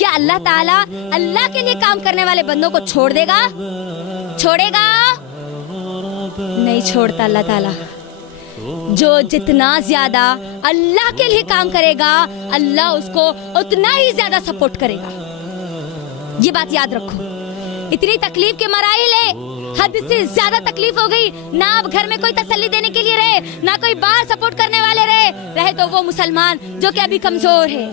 کیا اللہ تعالیٰ اللہ کے لیے کام کرنے والے بندوں کو چھوڑ دے گا؟ چھوڑے گا؟ نہیں چھوڑتا اللہ تعالیٰ. جو جتنا زیادہ اللہ کے لیے کام کرے گا اللہ اس کو اتنا ہی زیادہ سپورٹ کرے گا. یہ بات یاد رکھو. اتنی تکلیف کے مراحل ہے, حد سے زیادہ تکلیف ہو گئی. نہ اب گھر میں کوئی تسلی دینے کے لیے رہے, نہ کوئی باہر سپورٹ کرنے والے رہے تو وہ مسلمان جو کہ ابھی کمزور ہے,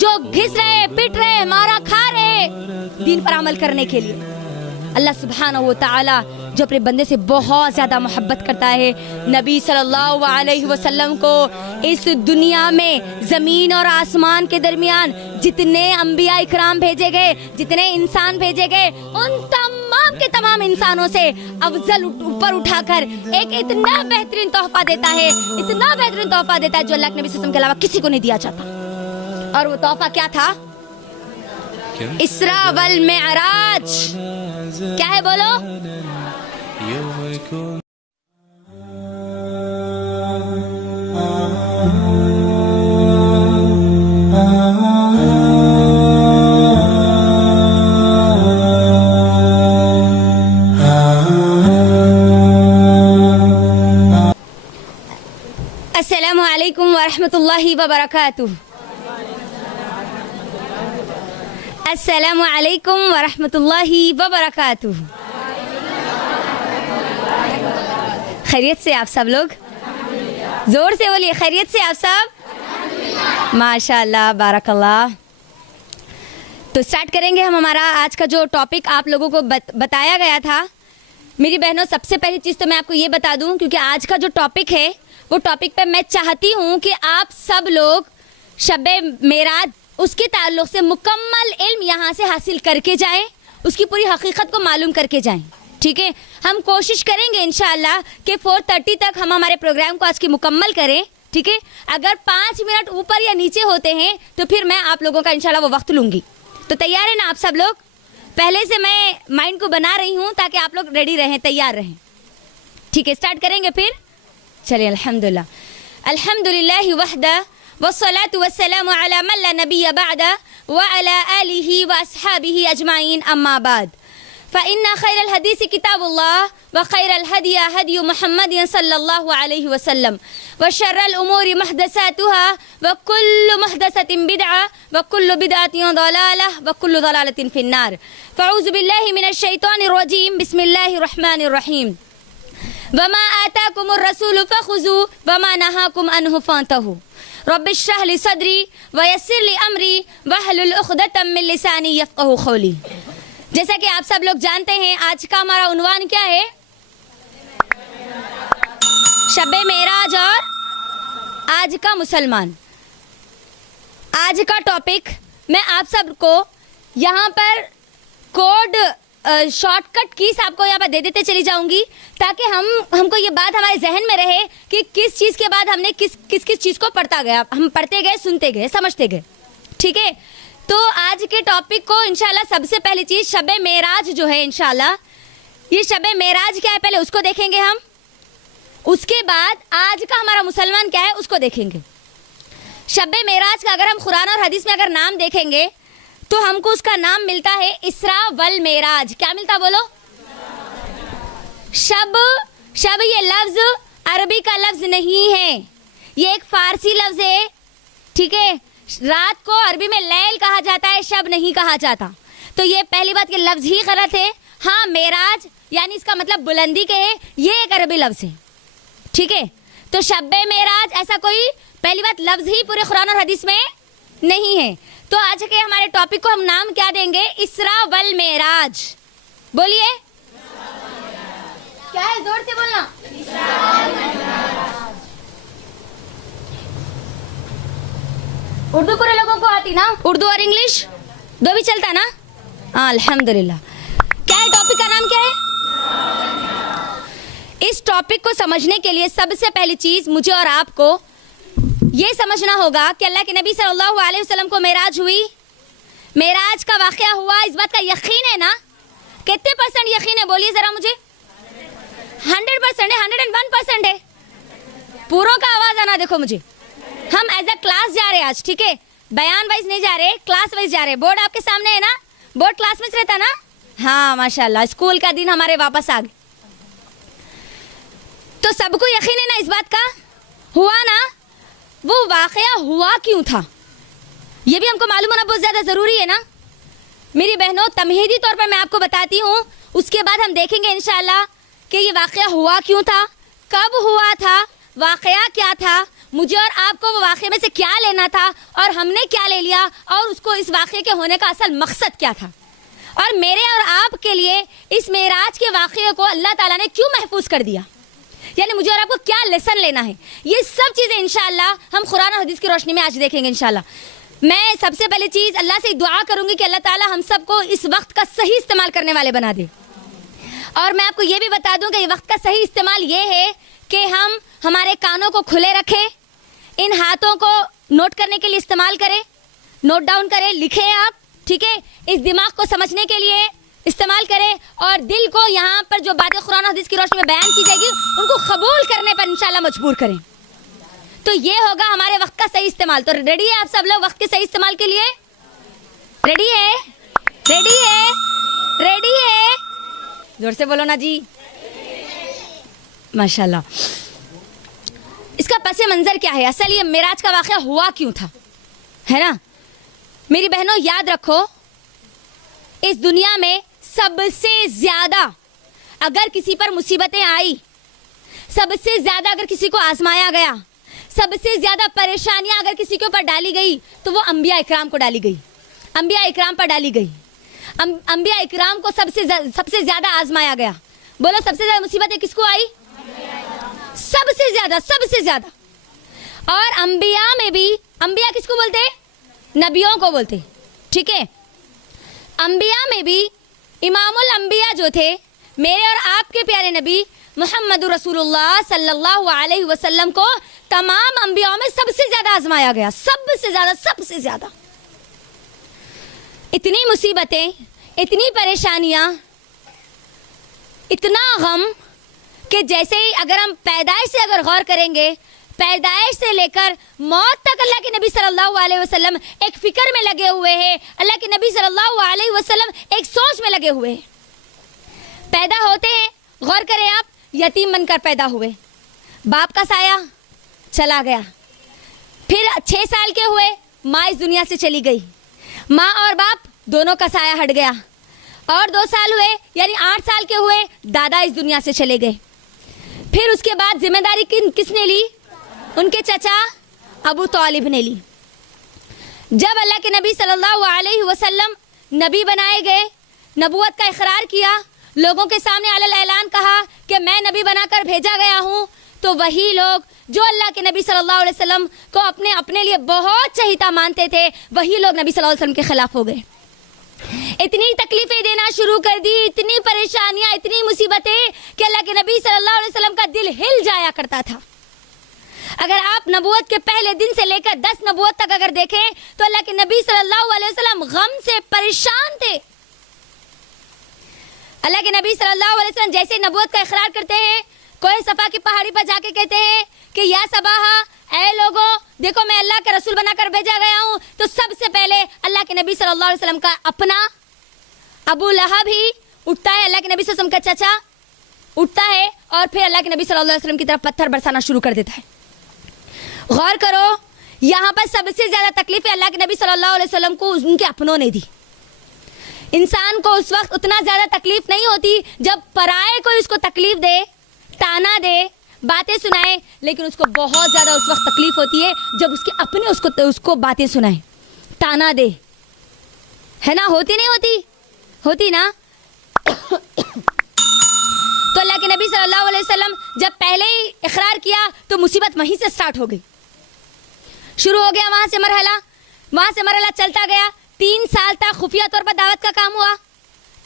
جو گھس رہے, پٹ رہے, مارا کھا رہے دین پر عمل کرنے کے لیے. اللہ سبحانہ و تعالی جو اپنے بندے سے بہت زیادہ محبت کرتا ہے, نبی صلی اللہ علیہ وسلم کو اس دنیا میں زمین اور آسمان کے درمیان جتنے انبیاء اکرام بھیجے گئے, جتنے انسان بھیجے گئے, ان تمام کے تمام انسانوں سے افضل اوپر اٹھا کر ایک اتنا بہترین تحفہ دیتا ہے, اتنا بہترین تحفہ دیتا ہے جو اللہ کے نبی صلی اللہ علیہ وسلم کے علاوہ کسی کو نہیں دیا جاتا. اور وہ تحفہ کیا تھا؟ اسراء والمعراج. کیا ہے بولو؟ السلام علیکم ورحمۃ اللہ وبرکاتہ. السلام علیکم ورحمۃ اللہ وبرکاتہ. خیریت سے آپ سب لوگ؟ زور سے بولیے, خیریت سے آپ سب؟ ماشاء اللہ, بارک اللہ. تو سٹارٹ کریں گے ہم ہمارا آج کا جو ٹاپک آپ لوگوں کو بتایا گیا تھا. میری بہنوں, سب سے پہلی چیز تو میں آپ کو یہ بتا دوں, کیونکہ آج کا جو ٹاپک ہے وہ ٹاپک پہ میں چاہتی ہوں کہ آپ سب لوگ شب معراج اس کے تعلق سے مکمل علم یہاں سے حاصل کر کے جائیں, اس کی پوری حقیقت کو معلوم کر کے جائیں. ٹھیک ہے, ہم کوشش کریں گے انشاءاللہ کہ 4:30 تک ہم ہمارے پروگرام کو آج کی مکمل کریں. ٹھیک ہے, اگر 5 منٹ اوپر یا نیچے ہوتے ہیں تو پھر میں آپ لوگوں کا انشاءاللہ وہ وقت لوں گی. تو تیار ہے نا آپ سب لوگ؟ پہلے سے میں مائنڈ کو بنا رہی ہوں تاکہ آپ لوگ ریڈی رہیں, تیار رہیں. ٹھیک ہے, اسٹارٹ کریں گے پھر. چلیے, الحمدللہ الحمدللہ وحدہ والصلاة والسلام على من لا نبي بعده وعلى آله وأصحابه أجمعين أما بعد فإن خير الحديث كتاب الله وخير الهدي هدي محمد صلى الله عليه وسلم وشر الأمور محدثاتها وكل محدثة بدعة وكل بدعة ضلالة وكل ضلالة في النار. فأعوذ بالله من الشيطان الرجيم. بسم الله الرحمن الرحيم. وما آتاكم الرسول فخذوه وما نهاكم عنه فانتهوا. رب اشرح لي صدری ویسر لي امری واحلل عقدۃ من لسانی یفقهوا قولی. جیسا کہ آپ سب لوگ جانتے ہیں آج کا ہمارا عنوان کیا ہے؟ شب معراج اور آج کا مسلمان. آج کا ٹاپک میں آپ سب کو یہاں پر کوڈ شارٹ کٹ کیس آپ کو یہاں پر دے دیتے چلی جاؤں گی تاکہ ہم کو یہ بات ہمارے ذہن میں رہے کہ کس چیز کے بعد ہم نے کس چیز کو پڑھتا گیا, ہم پڑھتے گئے, سنتے گئے, سمجھتے گئے. ٹھیک ہے, تو آج کے ٹاپک کو انشاءاللہ سب سے پہلی چیز شب معراج جو ہے, انشاءاللہ یہ شب معراج کیا ہے پہلے اس کو دیکھیں گے ہم. اس کے بعد آج کا ہمارا مسلمان کیا ہے اس کو دیکھیں گے. شب معراج کا اگر ہم قرآن اور حدیث میں اگر نام دیکھیں گے تو ہم کو اس کا نام ملتا ہے اسراء والمعراج. کیا ملتا بولو؟ شب یہ لفظ عربی کا لفظ نہیں ہے, یہ ایک فارسی لفظ ہے. ٹھیک ہے, رات کو عربی میں لیل کہا جاتا ہے, شب نہیں کہا جاتا. تو یہ پہلی بات کہ لفظ ہی غلط ہے. ہاں, معراج یعنی اس کا مطلب بلندی کے ہے, یہ ایک عربی لفظ ہے. ٹھیک ہے, تو شب معراج ایسا کوئی پہلی بات لفظ ہی پورے قرآن اور حدیث میں نہیں ہے. تو آج کے ہمارے ٹاپک کو ہم نام کیا دیں گے؟ اسراء والمعراج. بولیے کیا ہے, زور سے بولنا. اردو پورے لوگوں کو آتی نا؟ اردو اور انگلش دو بھی چلتا نا؟ ہاں, الحمدللہ. کیا ہے ٹاپک کا نام, کیا ہے؟ اس ٹاپک کو سمجھنے کے لیے سب سے پہلی چیز مجھے اور آپ کو یہ سمجھنا ہوگا کہ اللہ کے نبی صلی اللہ علیہ وسلم کو معراج ہوئی, معراج کا واقعہ ہوا, اس بات کا یقین ہے نا؟ کتنے پرسنٹ یقین ہے بولیے ذرا مجھے. 100% ہے, 101% ہے. پوروں کا آواز آنا دیکھو مجھے. ہم ایز اے کلاس جا رہے ہیں آج, ٹھیک ہے, بیان وائز نہیں جا رہے, کلاس وائز جا رہے. بورڈ آپ کے سامنے ہے نا, بورڈ کلاس میں رہتا نا. ہاں ماشاءاللہ, اسکول کا دن ہمارے واپس آ گئے. تو سب کو یقین ہے نا اس بات کا, ہوا نا. وہ واقعہ ہوا کیوں تھا یہ بھی ہم کو معلوم ہونا بہت زیادہ ضروری ہے نا میری بہنوں. تمہیدی طور پر میں آپ کو بتاتی ہوں, اس کے بعد ہم دیکھیں گے انشاءاللہ کہ یہ واقعہ ہوا کیوں تھا, کب ہوا تھا, واقعہ کیا تھا, مجھے اور آپ کو وہ واقعے میں سے کیا لینا تھا اور ہم نے کیا لے لیا, اور اس کو اس واقعے کے ہونے کا اصل مقصد کیا تھا, اور میرے اور آپ کے لیے اس معراج کے واقعے کو اللہ تعالیٰ نے کیوں محفوظ کر دیا, یعنی مجھے اور آپ کو کیا لیسن لینا ہے. یہ سب چیزیں انشاءاللہ ہم قرآن اور حدیث کی روشنی میں آج دیکھیں گے انشاءاللہ. میں سب سے پہلی چیز اللہ سے دعا کروں گی کہ اللہ تعالیٰ ہم سب کو اس وقت کا صحیح استعمال کرنے والے بنا دے. اور میں آپ کو یہ بھی بتا دوں کہ یہ وقت کا صحیح استعمال یہ ہے کہ ہم ہمارے کانوں کو کھلے رکھیں, ان ہاتھوں کو نوٹ کرنے کے لیے استعمال کریں, نوٹ ڈاؤن کریں, لکھیں آپ, ٹھیک ہے, اس دماغ کو سمجھنے کے لیے استعمال کریں, اور دل کو یہاں پر جو باتیں قرآن و حدیث کی روشنی میں بیان کی جائے گی ان کو قبول کرنے پر انشاءاللہ مجبور کریں. تو یہ ہوگا ہمارے وقت کا صحیح استعمال. تو ریڈی ہے آپ سب لوگ وقت کے صحیح استعمال کے لیے؟ ریڈی ہے, ریڈی ہے, ریڈی ہے, زور سے بولو نا جی. ماشاءاللہ. اس کا پس منظر کیا ہے, اصل یہ معراج کا واقعہ ہوا کیوں تھا, ہے نا میری بہنوں. یاد رکھو اس دنیا میں سب سے زیادہ اگر کسی پر مصیبتیں آئی, سب سے زیادہ اگر کسی کو آزمایا گیا, سب سے زیادہ پریشانیاں اگر کسی کے اوپر ڈالی گئی تو وہ انبیاء اکرام کو ڈالی گئی, انبیاء اکرام پر ڈالی گئی. انبیاء اکرام کو سب سے زیادہ آزمایا گیا. بولو سب سے زیادہ مصیبتیں کس کو آئی؟ سب سے زیادہ, سب سے زیادہ. اور انبیاء میں بھی, انبیاء کس کو بولتے؟ نبیوں کو بولتے, ٹھیک ہے. انبیاء میں بھی امام الانبیاء جو تھے میرے اور آپ کے پیارے نبی محمد رسول اللہ صلی اللہ علیہ وسلم کو تمام انبیاء میں سب سے زیادہ آزمایا گیا, سب سے زیادہ, سب سے زیادہ. اتنی مصیبتیں, اتنی پریشانیاں, اتنا غم کہ جیسے ہی اگر ہم پیدائش سے اگر غور کریں گے, پیدائش سے لے کر موت تک اللہ کے نبی صلی اللہ علیہ وسلم ایک فکر میں لگے ہوئے ہیں, اللہ کے نبی صلی اللہ علیہ وسلم ایک سوچ میں لگے ہوئے ہیں. پیدا ہوتے ہیں, غور کریں آپ, یتیم بن کر پیدا ہوئے, باپ کا سایہ چلا گیا. پھر 6 سال کے ہوئے, ماں اس دنیا سے چلی گئی, ماں اور باپ دونوں کا سایہ ہٹ گیا. اور 2 سال ہوئے یعنی 8 سال کے ہوئے, دادا اس دنیا سے چلے گئے. پھر اس کے بعد ذمہ داری کس نے لی؟ ان کے چچا ابو طالب نے لی. جب اللہ کے نبی صلی اللہ علیہ وسلم نبی بنائے گئے, نبوت کا اقرار کیا, لوگوں کے سامنے علی اعلان کہا کہ میں نبی بنا کر بھیجا گیا ہوں, تو وہی لوگ جو اللہ کے نبی صلی اللہ علیہ وسلم کو اپنے لیے بہت چہیتا مانتے تھے, وہی لوگ نبی صلی اللہ علیہ وسلم کے خلاف ہو گئے. اتنی تکلیفیں دینا شروع کر دی, اتنی پریشانیاں, اتنی مصیبتیں کہ اللہ کے نبی صلی اللہ علیہ وسلم کا دل ہل جایا کرتا تھا. اگر آپ نبوت کے پہلے دن سے لے کر 10 نبوت تک اگر دیکھیں تو اللہ کے نبی صلی اللہ علیہ وسلم غم سے پریشان تھے. اللہ کے نبی صلی اللہ علیہ وسلم جیسے نبوت کا اقرار کرتے ہیں, کوئی صفا کی پہاڑی پر جا کے کہتے ہیں کہ یا صباحا, اے لوگوں دیکھو میں اللہ کا رسول بنا کر بھیجا گیا ہوں, تو سب سے پہلے اللہ کے نبی صلی اللہ علیہ وسلم کا اپنا ابو لہب ہی اٹھتا ہے, اللہ کے نبی صلی اللہ علیہ وسلم کا چچا اٹھتا ہے, اور پھر اللہ کے نبی صلی اللہ علیہ وسلم کی طرف پتھر برسانا شروع کر دیتا ہے. غور کرو, یہاں پر سب سے زیادہ تکلیفیں اللہ کے نبی صلی اللہ علیہ وسلم کو ان کے اپنوں نے دی. انسان کو اس وقت اتنا زیادہ تکلیف نہیں ہوتی جب پرائے کوئی اس کو تکلیف دے, تانا دے, باتیں سنائے, لیکن اس کو بہت زیادہ اس وقت تکلیف ہوتی ہے جب اس کے اپنے اس کو باتیں سنائے, تانا دے, ہے نا. ہوتی نہیں ہوتی؟ ہوتی نا. تو اللہ کے نبی صلی اللہ علیہ وسلم جب پہلے ہی اقرار کیا تو مصیبت وہیں سے سٹارٹ ہو گئی, شروع ہو گیا وہاں سے مرحلہ چلتا گیا. 3 سال تک خفیہ طور پر دعوت کا کام ہوا,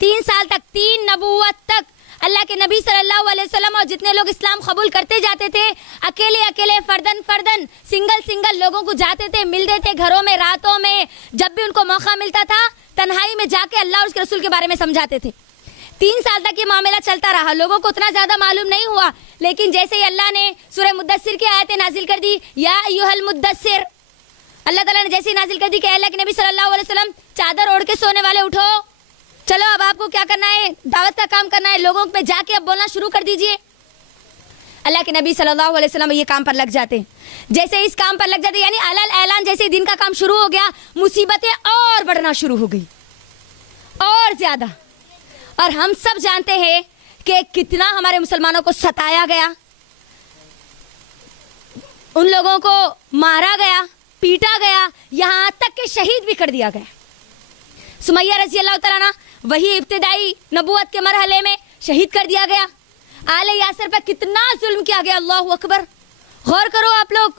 3 سال تک, 3 نبوت تک اللہ کے نبی صلی اللہ علیہ وسلم اور جتنے لوگ اسلام قبول کرتے جاتے تھے, اکیلے فردن سنگل لوگوں کو جاتے تھے, ملتے تھے گھروں میں, راتوں میں, جب بھی ان کو موقع ملتا تھا تنہائی میں جا کے اللہ اور اس کے رسول کے بارے میں سمجھاتے تھے. 3 سال تک یہ معاملہ چلتا رہا, لوگوں کو اتنا زیادہ معلوم نہیں ہوا. لیکن جیسے ہی اللہ نے سورہ مدثر کی آیتیں نازل کر دی, یا ایھا المدثر اللہ تعالیٰ نے جیسے ہی نازل کر دی کہ اللہ کے نبی صلی اللہ علیہ وسلم چادر اوڑھ کے سونے والے اٹھو، چلو اب آپ کو کیا کرنا ہے، دعوت کا کام کرنا ہے، لوگوں پہ جا کے اب بولنا شروع کر دیجئے۔ اللہ کے نبی صلی اللہ علیہ وسلم یہ کام پر لگ جاتے، جیسے اس کام پر لگ جاتے یعنی علل اعلان جیسے دین کا کام شروع ہو گیا، مصیبتیں اور بڑھنا شروع ہو گئی اور زیادہ۔ اور ہم سب جانتے ہیں کہ کتنا ہمارے مسلمانوں کو ستایا گیا، ان لوگوں کو مارا گیا، پیٹا گیا، یہاں تک کہ شہید بھی کر دیا گیا۔ سمیہ رضی اللہ تعالیٰ عنہ وہی ابتدائی نبوت کے مرحلے میں شہید کر دیا گیا۔ آل یاسر پر کتنا ظلم کیا گیا، اللہ اکبر۔ غور کرو آپ لوگ،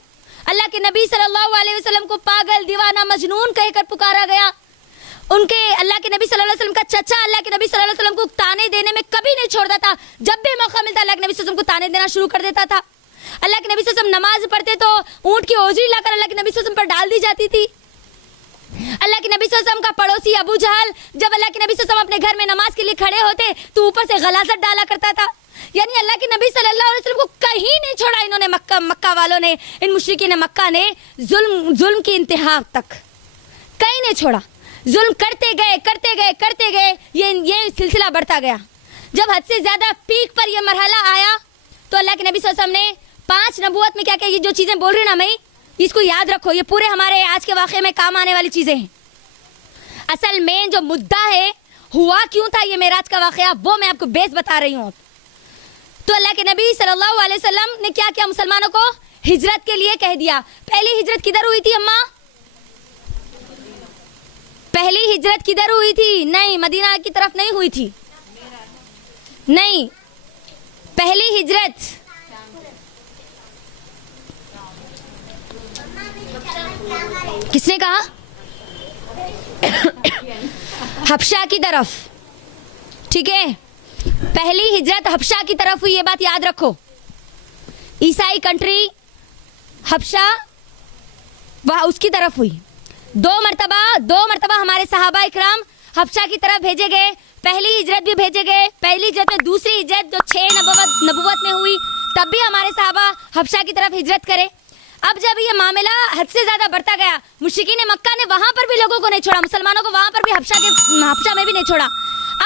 اللہ کے نبی صلی اللہ علیہ وسلم کو پاگل، دیوانہ، مجنون کہہ کر پکارا گیا۔ ان کے اللہ کے نبی صلی اللہ علیہ وسلم کا چچا اللہ کے نبی صلی اللہ علیہ وسلم کو تانے دینے میں کبھی نہیں چھوڑتا تھا، جب بھی موقع ملتا اللہ کے نبی صلی اللہ علیہ وسلم کو تانے دینا شروع کر دیتا تھا۔ اللہ کے نبی صلی اللہ علیہ وسلم نماز پڑھتے تو اونٹ کی اوجری لا کر اللہ کے نبی صلی اللہ علیہ وسلم پر ڈال دی جاتی تھی۔ اللہ کے نبی صلی اللہ علیہ وسلم کا پڑوسی ابو جہل جب اللہ کے نبی صلی اللہ علیہ وسلم اپنے گھر میں نماز کے لیے کھڑے ہوتے تو اوپر سے غلاظت ڈالا کرتا تھا۔ یعنی اللہ کے نبی صلی اللہ علیہ وسلم کو کہیں نہیں چھوڑا انہوں نے، مکہ والوں نے، ان مشرکین مکہ نے ظلم کی انتہا تک کہیں نہیں چھوڑا۔ ظلم کرتے گئے یہ سلسلہ بڑھتا گیا۔ جب حد سے زیادہ پیک پر یہ مرحلہ آیا تو اللہ کے نبی صلی اللہ علیہ وسلم نے 5 نبوت میں کیا کہ یہ جو چیزیں بول رہی نا میں، اس کو یاد رکھو، یہ پورے ہمارے آج کے واقعے میں کام آنے والی چیزیں ہیں۔ اصل میں جو مدعا ہے ہوا کیوں تھا یہ معراج کا واقعہ، وہ میں آپ کو بیس بتا رہی ہوں۔ تو اللہ کے نبی صلی اللہ علیہ وسلم نے کیا کیا، مسلمانوں کو ہجرت کے لیے کہہ دیا۔ پہلی ہجرت کدھر ہوئی تھی اماں؟ پہلی ہجرت کدھر ہوئی تھی؟ نہیں، مدینہ کی طرف نہیں ہوئی تھی، نہیں، پہلی ہجرت کس نے کہا؟ حبشہ کی طرف، ٹھیک ہے، پہلی ہجرت حبشہ کی طرف ہوئی، یہ بات یاد رکھو۔ عیسائی کنٹری حبشہ وہ اس کی طرف ہوئی۔ دو مرتبہ ہمارے صحابہ اکرام حبشہ کی طرف بھیجے گئے، پہلی ہجرت بھی بھیجے گئے، پہلی ہجرت میں، دوسری ہجرت جو 6 نبوت میں ہوئی تب بھی ہمارے صحابہ حبشہ کی طرف ہجرت کرے۔ اب جب یہ معاملہ حد سے زیادہ بڑھتا گیا، مشرکین مکہ نے وہاں پر بھی لوگوں کو نہیں چھوڑا، مسلمانوں کو وہاں پر بھی حبشہ میں بھی نہیں چھوڑا۔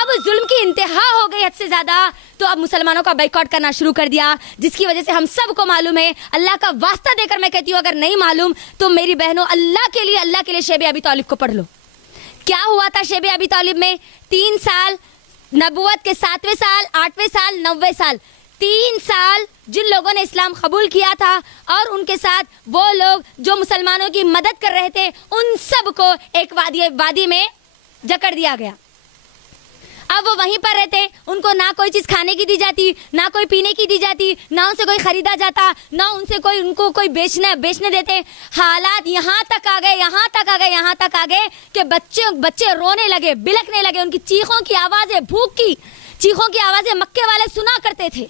اب ظلم کی انتہا ہو گئی حد سے زیادہ، تو اب مسلمانوں کا بائیکاٹ کرنا شروع کر دیا، جس کی وجہ سے ہم سب کو معلوم ہے۔ اللہ کا واسطہ دے کر میں کہتی ہوں، اگر نہیں معلوم تو میری بہنوں اللہ کے لیے شیب ابی طالب کو پڑھ لو۔ کیا ہوا تھا شیب ابی طالب میں؟ 3 سال نبوت کے 7ویں سال، 8ویں سال، 9ویں سال، 3 سال جن لوگوں نے اسلام قبول کیا تھا اور ان کے ساتھ وہ لوگ جو مسلمانوں کی مدد کر رہے تھے، ان سب کو ایک وادی میں جکڑ دیا گیا۔ اب وہ وہیں پر رہتے، ان کو نہ کوئی چیز کھانے کی دی جاتی، نہ کوئی پینے کی دی جاتی، نہ ان سے کوئی خریدا جاتا، نہ ان کو کوئی بیچنے دیتے۔ حالات یہاں تک آ گئے کہ بچے رونے لگے، بلکنے لگے، ان کی چیخوں کی آوازیں، بھوک کی چیخوں کی آوازیں مکے والے سنا کرتے تھے۔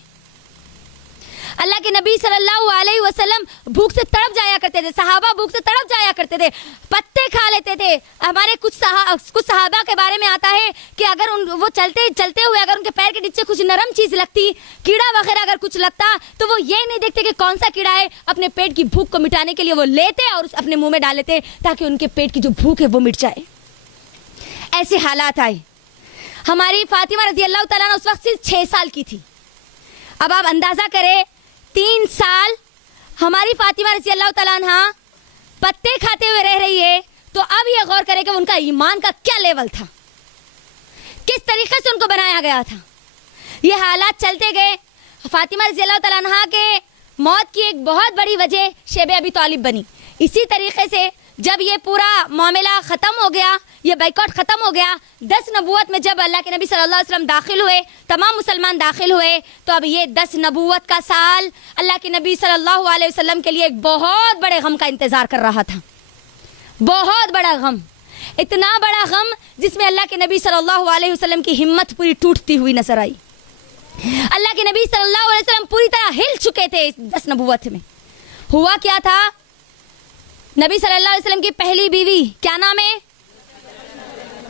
اللہ کے نبی صلی اللہ علیہ وسلم بھوک سے تڑپ جایا کرتے تھے، صحابہ بھوک سے تڑپ جایا کرتے تھے، پتے کھا لیتے تھے۔ ہمارے کچھ صحابہ کے بارے میں آتا ہے کہ اگر وہ چلتے ہوئے اگر ان کے پیر کے نیچے کچھ نرم چیز لگتی، کیڑا وغیرہ اگر کچھ لگتا، تو وہ یہ نہیں دیکھتے کہ کون سا کیڑا ہے، اپنے پیٹ کی بھوک کو مٹانے کے لیے وہ لیتے اور اپنے منہ میں ڈال لیتے تاکہ ان کے پیٹ کی جو بھوک ہے وہ مٹ جائے۔ ایسے حالات آئے۔ ہماری فاطمہ رضی اللہ تعالیٰ عنہ اس وقت صرف 6 سال کی تھی۔ اب آپ اندازہ کریں، 3 سال ہماری فاطمہ رضی اللہ تعالیٰ عنہ پتے کھاتے ہوئے رہ رہی ہے، تو اب یہ غور کریں کہ ان کا ایمان کا کیا لیول تھا، کس طریقے سے ان کو بنایا گیا تھا۔ یہ حالات چلتے گئے۔ فاطمہ رضی اللہ تعالیٰ عنہ کے موت کی ایک بہت بڑی وجہ شیب ابی طالب بنی۔ اسی طریقے سے جب یہ پورا معاملہ ختم ہو گیا، یہ بائیکاٹ ختم ہو گیا، 10 نبوت میں جب اللہ کے نبی صلی اللہ علیہ وسلم داخل ہوئے، تمام مسلمان داخل ہوئے، تو اب یہ 10 نبوت کا سال اللہ کے نبی صلی اللہ علیہ وسلم کے لیے ایک بہت بڑے غم کا انتظار کر رہا تھا۔ بہت بڑا غم، اتنا بڑا غم جس میں اللہ کے نبی صلی اللہ علیہ وسلم کی ہمت پوری ٹوٹتی ہوئی نظر آئی۔ اللہ کے نبی صلی اللہ علیہ وسلم پوری طرح ہل چکے تھے اس 10 نبوت میں۔ ہوا کیا تھا؟ نبی صلی اللہ علیہ وسلم کی پہلی بیوی کیا نام ہے؟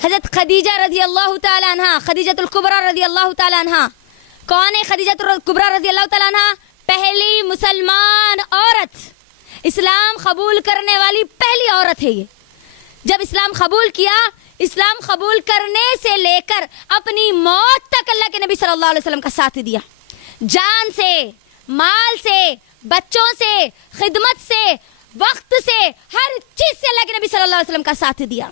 حضرت خدیجہ رضی اللہ تعالی عنہ، خدیجہ الکبریٰ رضی اللہ تعالی عنہ۔ کون ہے خدیجہ الکبریٰ رضی اللہ تعالی عنہ؟ پہلی مسلمان عورت، اسلام قبول کرنے والی پہلی عورت ہے یہ. جب اسلام قبول کیا, اسلام قبول کرنے سے لے کر اپنی موت تک اللہ کے نبی صلی اللہ علیہ وسلم کا ساتھ دیا. جان سے, مال سے, بچوں سے, خدمت سے, وقت سے, ہر چیز سے اللہ کے نبی صلی اللہ علیہ وسلم کا ساتھ دیا.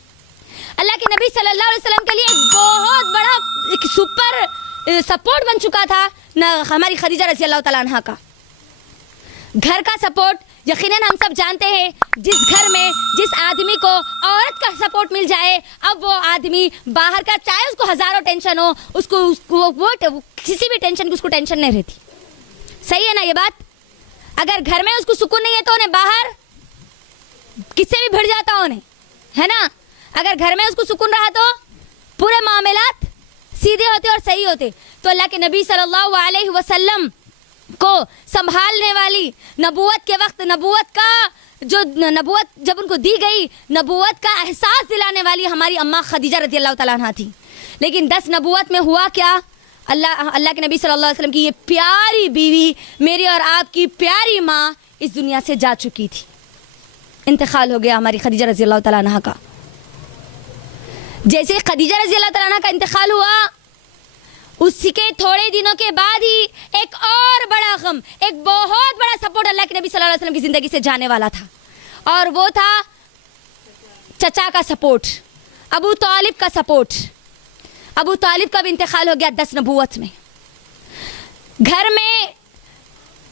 اللہ کے نبی صلی اللہ علیہ وسلم کے لیے ایک بہت بڑا ایک سپر سپورٹ بن چکا تھا ہماری خدیجہ رضی اللہ تعالیٰ عنہ کا. گھر کا سپورٹ یقیناً ہم سب جانتے ہیں, جس گھر میں جس آدمی کو عورت کا سپورٹ مل جائے, اب وہ آدمی باہر کا, چاہے اس کو ہزاروں ٹینشن ہو, اس کو وہ کسی بھی ٹینشن کی اس کو ٹینشن نہیں رہتی. صحیح ہے نا یہ بات؟ اگر گھر میں اس کو سکون نہیں ہے تو انہیں باہر کس سے بھی بھڑ جاتا انہیں, ہے نا. اگر گھر میں اس کو سکون رہا تو پورے معاملات سیدھے ہوتے اور صحیح ہوتے. تو اللہ کے نبی صلی اللہ علیہ وسلم کو سنبھالنے والی, نبوت کے وقت نبوت جب ان کو دی گئی, نبوت کا احساس دلانے والی ہماری اماں خدیجہ رضی اللہ تعالیٰ عنہ تھی. لیکن 10 نبوت میں ہوا کیا؟ اللہ کے نبی صلی اللہ علیہ وسلم کی یہ پیاری بیوی, میری اور آپ کی پیاری ماں اس دنیا سے جا چکی تھی. انتقال ہو گیا ہماری خدیجہ رضی اللہ تعالیٰ عنہ کا. جیسے خدیجہ رضی اللہ تعالیٰ عنہ کا انتقال ہوا, اسی کے تھوڑے دنوں کے بعد ہی ایک اور بڑا غم, ایک بہت بڑا سپورٹ اللہ کے نبی صلی اللہ علیہ وسلم کی زندگی سے جانے والا تھا, اور وہ تھا چچا کا سپورٹ, ابو طالب کا سپورٹ. ابو طالب کا بھی انتقال ہو گیا 10 نبوت میں. گھر میں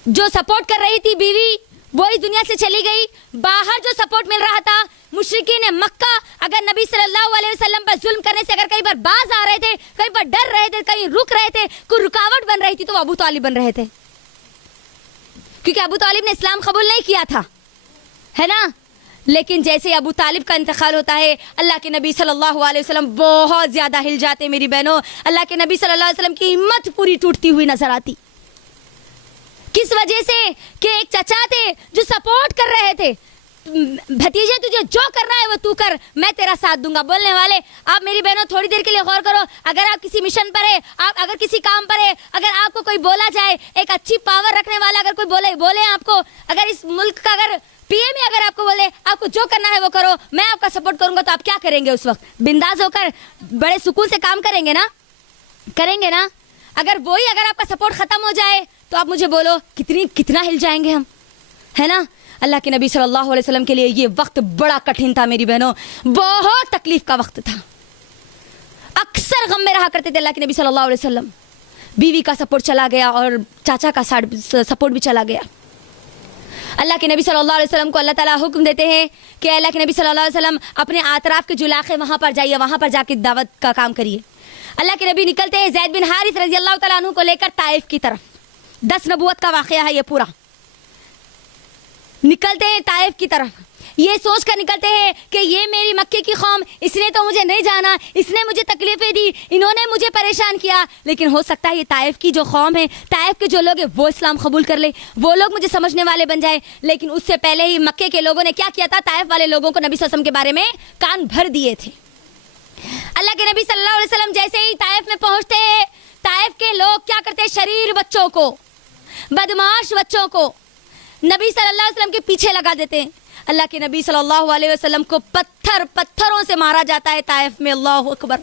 جو سپورٹ کر رہی تھی بیوی, وہ اس دنیا سے چلی گئی. باہر جو سپورٹ مل رہا تھا, مشرکین مکہ اگر نبی صلی اللہ علیہ وسلم پر ظلم کرنے سے اگر کہیں پر باز آ رہے تھے, کہیں پر ڈر رہے تھے, کہیں رک رہے تھے, کوئی رکاوٹ بن رہی تھی, تو وہ ابو طالب بن رہے تھے, کیونکہ ابو طالب نے اسلام قبول نہیں کیا تھا, ہے نا. لیکن جیسے ابو طالب کا انتقال ہوتا ہے, اللہ کے نبی صلی اللہ علیہ وسلم بہت زیادہ ہل جاتے. میری بہنوں, اللہ کے نبی صلی اللہ علیہ وسلم کی ہمت پوری ٹوٹتی ہوئی نظر آتی. کس وجہ سے؟ کہ ایک چچا تھے جو سپورٹ کر رہے تھے, بھتیجے تجھے جو کرنا ہے وہ تو کر, میں تیرا ساتھ دوں گا. بولنے والے, آپ میری بہنوں تھوڑی دیر کے لیے غور کرو, اگر آپ کسی مشن پر ہے, آپ اگر کسی کام پر ہے, اگر آپ کو کوئی بولا جائے, ایک اچھی پاور رکھنے والا اگر کوئی بولے آپ کو, اگر اس ملک کا اگر پی ایم اگر آپ کو بولے آپ کو جو کرنا ہے وہ کرو, میں آپ کا سپورٹ کروں گا, تو آپ کیا کریں گے اس وقت؟ بنداز ہو کر بڑے سکون سے کام کریں گے نا, کریں گے نا. اگر آپ کا سپورٹ ختم ہو جائے تو آپ مجھے بولو کتنا ہل جائیں گے ہم, ہے نا. اللہ کے نبی صلی اللہ علیہ وسلم کے لیے یہ وقت بڑا کٹھن تھا میری بہنوں, بہت تکلیف کا وقت تھا. اکثر غم میں رہا کرتے تھے اللہ کے نبی صلی اللہ علیہ وسلم. بیوی کا سپورٹ چلا گیا اور چاچا کا سپورٹ بھی چلا گیا. اللہ کے نبی صلی اللہ علیہ وسلم کو اللہ تعالیٰ حکم دیتے ہیں کہ اللہ کے نبی صلی اللہ علیہ وسلم اپنے اطراف کے جو علاقے وہاں پر جائیے, وہاں پر جا کے دعوت کا کام کریے. اللہ کے نبی نکلتے ہیں زید بن حارث رضی اللہ تعالیٰ عنہ کو لے کر طائف کی طرف. 10 نبوت کا واقعہ ہے یہ پورا. نکلتے ہیں طائف کی طرف, یہ سوچ کر نکلتے ہیں کہ یہ میری مکے کی قوم, اس نے تو مجھے نہیں جانا, اس نے مجھے تکلیفیں دی, انہوں نے مجھے پریشان کیا, لیکن ہو سکتا ہے یہ طائف کی جو قوم ہے, طائف کے جو لوگ ہیں وہ اسلام قبول کر لے, وہ لوگ مجھے سمجھنے والے بن جائیں. لیکن اس سے پہلے ہی مکے کے لوگوں نے کیا کیا تھا, طائف والے لوگوں کو نبی صلی اللہ علیہ وسلم کے بارے میں کان بھر دیے تھے. اللہ کے نبی صلی اللہ علیہ وسلم جیسے ہی طائف میں پہنچتے ہیں, طائف کے لوگ کیا کرتے ہیں, شریر بچوں کو, بدماش بچوں کو نبی صلی اللہ علیہ وسلم کے پیچھے لگا دیتے ہیں. اللہ کے نبی صلی اللہ علیہ وسلم کو پتھروں سے مارا جاتا ہے طائف میں. اللہ اکبر.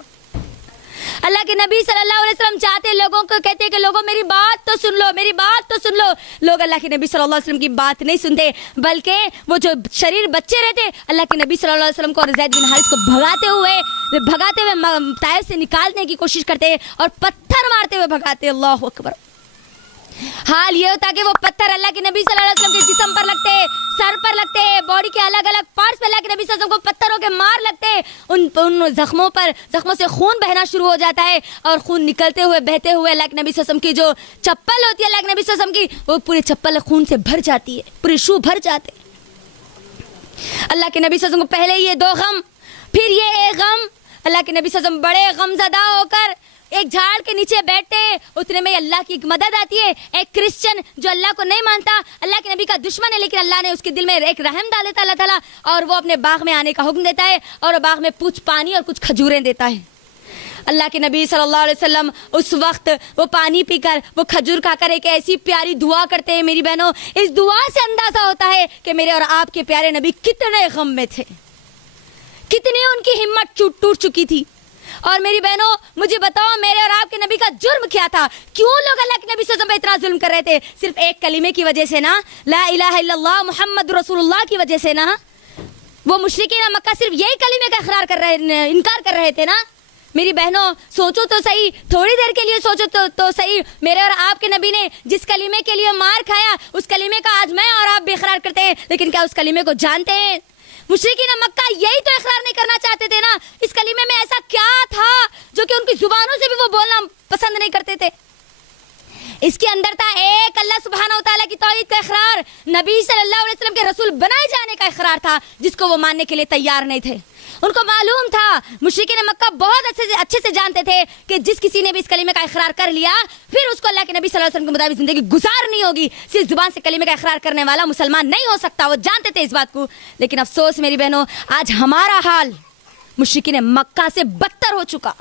اللہ کے نبی صلی اللہ علیہ وسلم چاہتے لوگوں کو, کہتے کہ لوگوں میری بات تو سن لو, میری بات تو سن لو. لوگ اللہ کے نبی صلی اللہ علیہ وسلم کی بات نہیں سنتے, بلکہ وہ جو شریر بچے رہتے اللہ کے نبی صلی اللہ علیہ وسلم کو اور زید بن حارث کو بھگاتے ہوئے طائف سے نکالنے کی کوشش کرتے اور پتھر مارتے ہوئے بھگاتے. اللہ اکبر. حال یہ ہوتا کہ وہ پتھر اللہ کے نبی صلی اللہ علیہ وسلم کے جسم پر لگتے, سر پر لگتے, باڈی کے الگ الگ پارٹس پہ اللہ کے نبی صلی اللہ علیہ وسلم کو پتھروں کے مار لگتے. ان زخموں سے خون بہنا شروع ہو جاتا ہے, اور خون نکلتے ہوئے بہتے ہوئے اللہ کے نبی صلی اللہ علیہ وسلم کی جو چپل ہوتی ہے, اللہ کے نبی صلی اللہ علیہ وسلم کی, وہ پوری چپل خون سے بھر جاتی ہے, پورے شو بھر جاتے. اللہ کے نبی صلی اللہ علیہ وسلم کو پہلے یہ 2 غم, پھر یہ ایک غم. اللہ کے نبی صلی اللہ علیہ وسلم بڑے غم زدہ ہو کر ایک جھاڑ کے نیچے بیٹھتے, اتنے میں اللہ کی ایک مدد آتی ہے. ایک کرسچن جو اللہ کو نہیں مانتا, اللہ کے نبی کا دشمن ہے, لیکن اللہ نے اس کے دل میں ایک رحم ڈال دیتا اللہ تعالیٰ, اور وہ اپنے باغ میں آنے کا حکم دیتا ہے, اور باغ میں کچھ پانی اور کچھ کھجوریں دیتا ہے. اللہ کے نبی صلی اللہ علیہ وسلم اس وقت وہ پانی پی کر وہ کھجور کھا کر ایک ایسی پیاری دعا کرتے ہیں میری بہنوں, اس دعا سے اندازہ ہوتا ہے کہ میرے اور آپ کے پیارے نبی کتنے غم میں تھے, کتنی ان کی ہمت ٹوٹ چکی تھی. اور میری بہنوں مجھے بتاؤ میرے اور آپ کے نبی کا جرم کیا تھا؟ کیوں لوگ اللہ کے نبی صلی اللہ علیہ وسلم پہ اتنا ظلم کر رہے تھے؟ صرف ایک کلمے کی وجہ سے نا, لا الہ الا اللہ محمد رسول اللہ کی وجہ سے نا. وہ مشرکین مکہ صرف یہی کلمے کا انکار کر رہے تھے نا. میری بہنوں سوچو تو صحیح, تھوڑی دیر کے لیے سوچو تو صحیح, میرے اور آپ کے نبی نے جس کلمے کے لیے مار کھایا اس کلمے کا آج میں اور آپ بھی اقرار کرتے ہیں, لیکن کیا اس کلمے کو جانتے ہیں؟ مشرکین مکہ یہی تو اقرار نہیں کرنا چاہتے تھے نا. اس کلمے میں ایسا کیا تھا جو کہ ان کی زبانوں سے بھی وہ بولنا پسند نہیں کرتے تھے؟ اس کے اندر تھا ایک اللہ سبحانہ و تعالیٰ کی توحید کا اقرار, نبی صلی اللہ علیہ وسلم کے رسول بنائے جانے کا اقرار تھا, جس کو وہ ماننے کے لیے تیار نہیں تھے. ان کو معلوم تھا, مشرکین مکہ بہت اچھے سے جانتے تھے کہ جس کسی نے بھی اس کلمے کا اقرار کر لیا پھر اس کو اللہ کے نبی صلی اللہ علیہ وسلم کے مطابق زندگی گزارنی ہوگی. صرف زبان سے کلمے کا اقرار کرنے والا مسلمان نہیں ہو سکتا, وہ جانتے تھے اس بات کو. لیکن افسوس میری بہنوں, آج ہمارا حال مشرکین مکہ سے بدتر ہو چکا,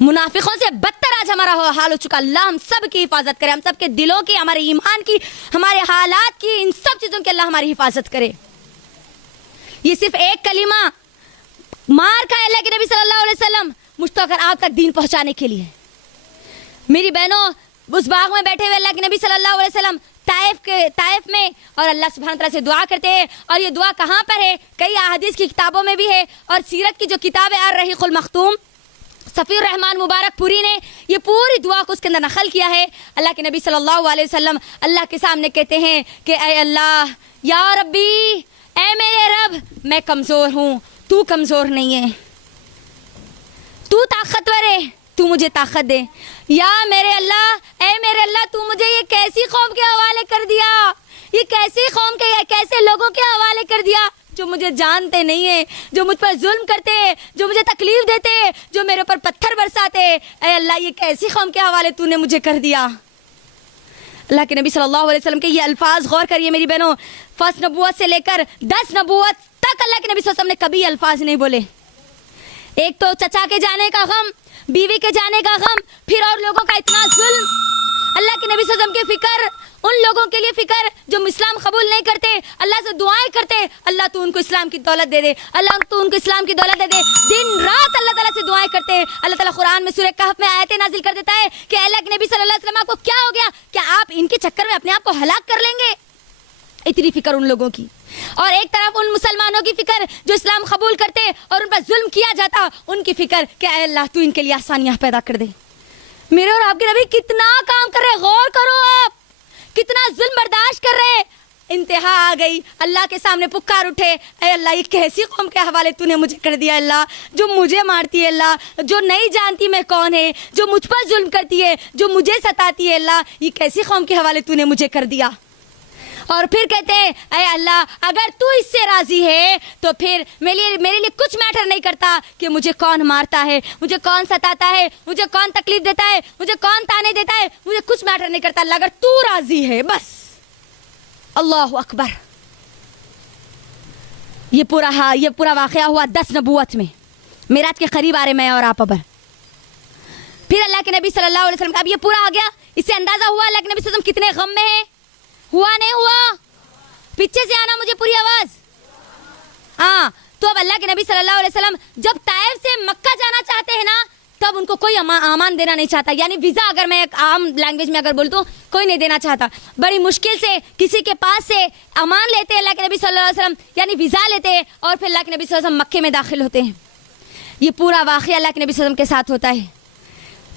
منافقوں سے بدتر آج ہمارا حال ہو چکا. اللہ ہم سب کی حفاظت کرے, ہم سب کے دلوں کی, ہمارے ایمان کی, ہمارے حالات کی, ان سب چیزوں کی اللہ ہماری حفاظت کرے. یہ صرف ایک کلمہ مار کا اللہ کے نبی صلی اللہ علیہ وسلم مجھ تک آپ تک دین پہنچانے کے لیے. میری بہنوں اس باغ میں بیٹھے ہوئے اللہ کے نبی صلی اللہ علیہ وسلم طائف میں, اور اللہ سبحانہ تعالیٰ سے دعا کرتے ہیں. اور یہ دعا کہاں پر ہے؟ کئی احادیث کی کتابوں میں بھی ہے, اور سیرت کی جو کتاب ہے الرحیق المختوم صفی الرحمان مبارک پوری نے یہ پوری دعا کو اس کے اندر نقل کیا ہے. اللہ کے نبی صلی اللہ علیہ وسلم اللہ کے سامنے کہتے ہیں کہ اے اللہ, یا ربی, اے میرے رب, میں کمزور ہوں, تو کمزور نہیں ہے, تو طاقتور ہے, تو مجھے طاقت دے. یا میرے اللہ, اے میرے اللہ, تو مجھے یہ کیسی قوم کے حوالے کر دیا, یہ کیسی قوم کے کیسے لوگوں کے حوالے کر دیا جو مجھے جانتے نہیں ہیں, جو مجھ پر ظلم کرتے ہیں, جو مجھے تکلیف دیتے ہیں, جو میرے اوپر پتھر برساتے ہیں. اے اللہ, یہ کیسی قوم کے حوالے تو نے مجھے کر دیا. اللہ کے نبی صلی اللہ علیہ وسلم کے یہ الفاظ غور کریے میری بہنوں, فرسٹ نبوت سے لے کر 10 نبوت تک اللہ کے نبی صلی اللہ علیہ وسلم نے کبھی الفاظ نہیں بولے. ایک تو چچا کے جانے کا غم, بیوی کے جانے کا غم, پھر اور لوگوں کا اتنا ظلم. اللہ کے نبی صلی اللہ علیہ وسلم کی فکر, ان لوگوں کے لیے فکر جو اسلام قبول نہیں کرتے, اللہ سے دعائیں کرتے, اللہ تو ان کو اسلام کی دولت دے دے, اللہ تو ان کو اسلام کی دولت دے دے. دن رات اللہ تعالیٰ سے دعائیں کرتے. اللہ تعالیٰ قرآن میں سورہ کہف میں آیتیں نازل کر دیتا ہے کہ اللہ کے نبی صلی اللہ علیہ وسلم آپ کو کیا ہو گیا, کیا آپ ان کے چکر میں اپنے آپ کو ہلاک کر لیں گے؟ اتنی فکر ان لوگوں کی. اور ایک طرف ان مسلمانوں کی فکر جو اسلام قبول کرتے اور ان پر ظلم کیا جاتا, ان کی فکر کہ اے اللہ تو ان کے لیے آسانیاں پیدا کر دے. میرے اور آپ کے نبی کتنا کام کر رہے, غور کرو آپ, کتنا ظلم برداشت کر رہے. انتہا آ گئی, اللہ کے سامنے پکار اٹھے, اے اللہ یہ کیسی قوم کے حوالے تو نے مجھے کر دیا اللہ, جو مجھے مارتی ہے اللہ, جو نہیں جانتی میں کون ہے, جو مجھ پر ظلم کرتی ہے, جو مجھے ستاتی ہے اللہ, یہ کیسی قوم کے حوالے تو نے مجھے کر دیا. اور پھر کہتے ہیں اے اللہ اگر تو اس سے راضی ہے تو پھر میرے لیے کچھ میٹر نہیں کرتا کہ مجھے کون مارتا ہے, مجھے کون ستاتا ہے, مجھے کون تکلیف دیتا ہے, مجھے کون تانے دیتا ہے, مجھے کچھ میٹر نہیں کرتا اللہ, اگر تو راضی ہے بس. اللہ اکبر. یہ پورا واقعہ ہوا 10 نبوت میں, معراج کے قریب آ رہے میں اور آپ ابر. پھر اللہ کے نبی صلی اللہ علیہ وسلم کا اب یہ پورا آ گیا, اس سے اندازہ ہوا اللہ کے نبی صلی اللہ علیہ وسلم کتنے غم میں ہیں. ہوا نہیں ہوا؟ پیچھے سے آنا مجھے پوری آواز. ہاں, تو اب اللہ کے نبی صلی اللہ علیہ وسلم جب طائف سے مکہ جانا چاہتے ہیں نا, تب ان کو کوئی امان دینا نہیں چاہتا, یعنی ویزا اگر میں ایک عام لینگویج میں اگر بولتا ہوں, کوئی نہیں دینا چاہتا. بڑی مشکل سے کسی کے پاس سے امان لیتے ہیں اللہ کے نبی صلی اللہ علیہ وسلم, یعنی ویزا لیتے ہیں, اور پھر اللہ کے نبی صلی اللہ علیہ وسلم مکے میں داخل ہوتے ہیں. یہ پورا واقعہ اللہ کے نبی صلی اللہ علیہ وسلم کے ساتھ ہوتا ہے.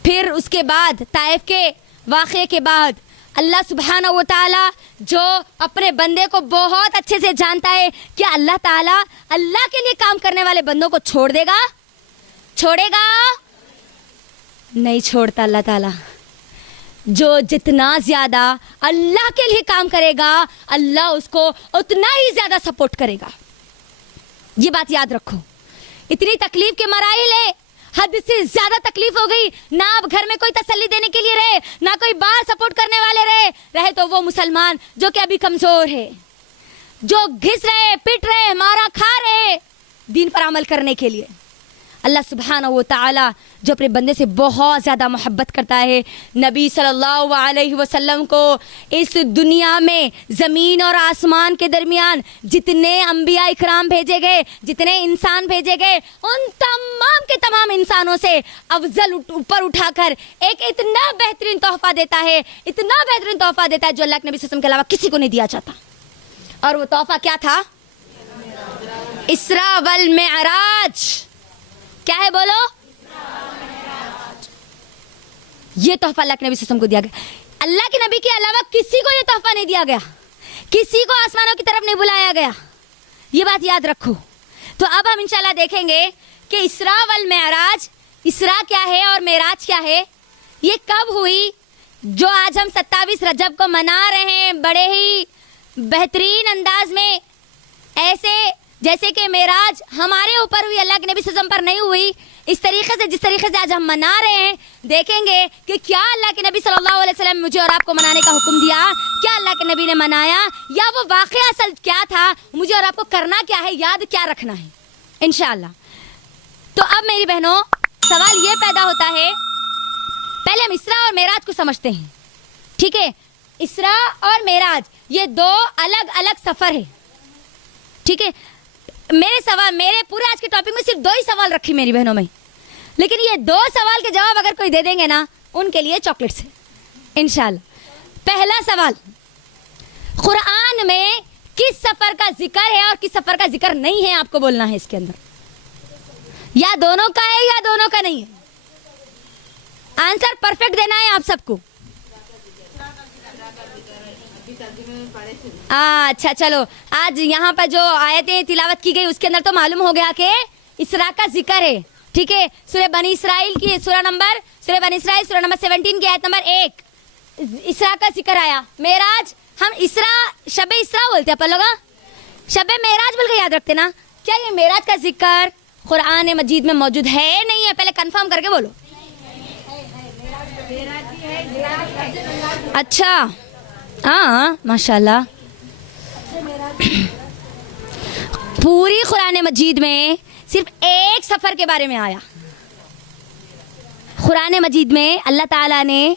پھر اس کے بعد طائف کے واقعے کے بعد اللہ سبحانہ و تعالیٰ جو اپنے بندے کو بہت اچھے سے جانتا ہے, کیا اللہ تعالیٰ اللہ کے لیے کام کرنے والے بندوں کو چھوڑ دے گا؟ چھوڑے گا؟ نہیں چھوڑتا اللہ تعالیٰ. جو جتنا زیادہ اللہ کے لیے کام کرے گا اللہ اس کو اتنا ہی زیادہ سپورٹ کرے گا. یہ بات یاد رکھو. اتنی تکلیف کے مراحل ہے, حد سے زیادہ تکلیف ہو گئی, نہ اب گھر میں کوئی تسلی دینے کے لیے رہے, نہ کوئی باہر سپورٹ کرنے والے رہے تو وہ مسلمان جو کہ ابھی کمزور ہے, جو گھس رہے, پٹ رہے, مارا کھا رہے دین پر عمل کرنے کے لیے. اللہ سبحانہ و تعالی جو اپنے بندے سے بہت زیادہ محبت کرتا ہے، نبی صلی اللہ علیہ وسلم کو اس دنیا میں زمین اور آسمان کے درمیان جتنے انبیاء اکرام بھیجے گئے، جتنے انسان بھیجے گئے، ان تمام کے تمام انسانوں سے افضل اوپر اٹھا کر ایک اتنا بہترین تحفہ دیتا ہے، اتنا بہترین تحفہ دیتا ہے جو اللہ کے نبی صلی اللہ علیہ وسلم کے علاوہ کسی کو نہیں دیا جاتا. اور وہ تحفہ کیا تھا؟ اسراء والمعراج. کیا ہے بولو؟ یہ تحفہ اللہ کے نبی صلی اللہ علیہ وسلم کو دیا گیا. اللہ کے نبی کے علاوہ کسی کو یہ تحفہ نہیں دیا گیا، کسی کو آسمانوں کی طرف نہیں بلایا گیا. یہ بات یاد رکھو. تو اب ہم انشاءاللہ دیکھیں گے کہ اسراء والمعراج، اسراء کیا ہے اور معراج کیا ہے، یہ کب ہوئی. جو آج ہم 27 رجب کو منا رہے ہیں بڑے ہی بہترین انداز میں، ایسے جیسے کہ معراج ہمارے اوپر ہوئی، اللہ کے نبی صلی اللہ علیہ وسلم پر نہیں ہوئی، اس طریقے سے جس طریقے سے آج ہم منا رہے ہیں، دیکھیں گے کہ کیا اللہ کے نبی صلی اللہ علیہ وسلم مجھے اور آپ کو منانے کا حکم دیا، کیا اللہ کے نبی نے منایا، یا وہ واقعہ اصل کیا تھا، مجھے اور آپ کو کرنا کیا ہے، یاد کیا رکھنا ہے انشاءاللہ. تو اب میری بہنوں سوال یہ پیدا ہوتا ہے، پہلے ہم اسراء اور معراج کو سمجھتے ہیں. ٹھیک ہے، اسراء اور معراج یہ دو الگ الگ سفر ہے. ٹھیک ہے، میرے پورے آج کے ٹاپک میں صرف 2 ہی سوال رکھی میری بہنوں میں، لیکن یہ 2 سوال کے جواب اگر کوئی دے دیں گے نا، ان کے لیے چاکلیٹس ہے انشاءاللہ. پہلا سوال، قرآن میں کس سفر کا ذکر ہے اور کس سفر کا ذکر نہیں ہے، آپ کو بولنا ہے اس کے اندر. یا دونوں کا ہے یا دونوں کا نہیں ہے. آنسر پرفیکٹ دینا ہے آپ سب کو. اچھا چلو، آج یہاں پر جو آیتیں تلاوت کی گئی اس کے اندر تو معلوم ہو گیا کہ اسراء کا ذکر ہے. ٹھیک ہے، سورہ بنی اسرائیل کی سورہ نمبر 17 کی آیت نمبر 1 اسراء کا ذکر آیا. معراج ہم شب اسراء بولتے ہیں اپن لوگ، شب معراج بول کے یاد رکھتے نا. کیا یہ معراج کا ذکر قرآن مجید میں موجود ہے نہیں ہے؟ پہلے کنفرم کر کے بولو. اچھا ہاں ماشاءاللہ. پوری قرآن مجید میں صرف ایک سفر کے بارے میں آیا. قرآن مجید میں اللہ تعالیٰ نے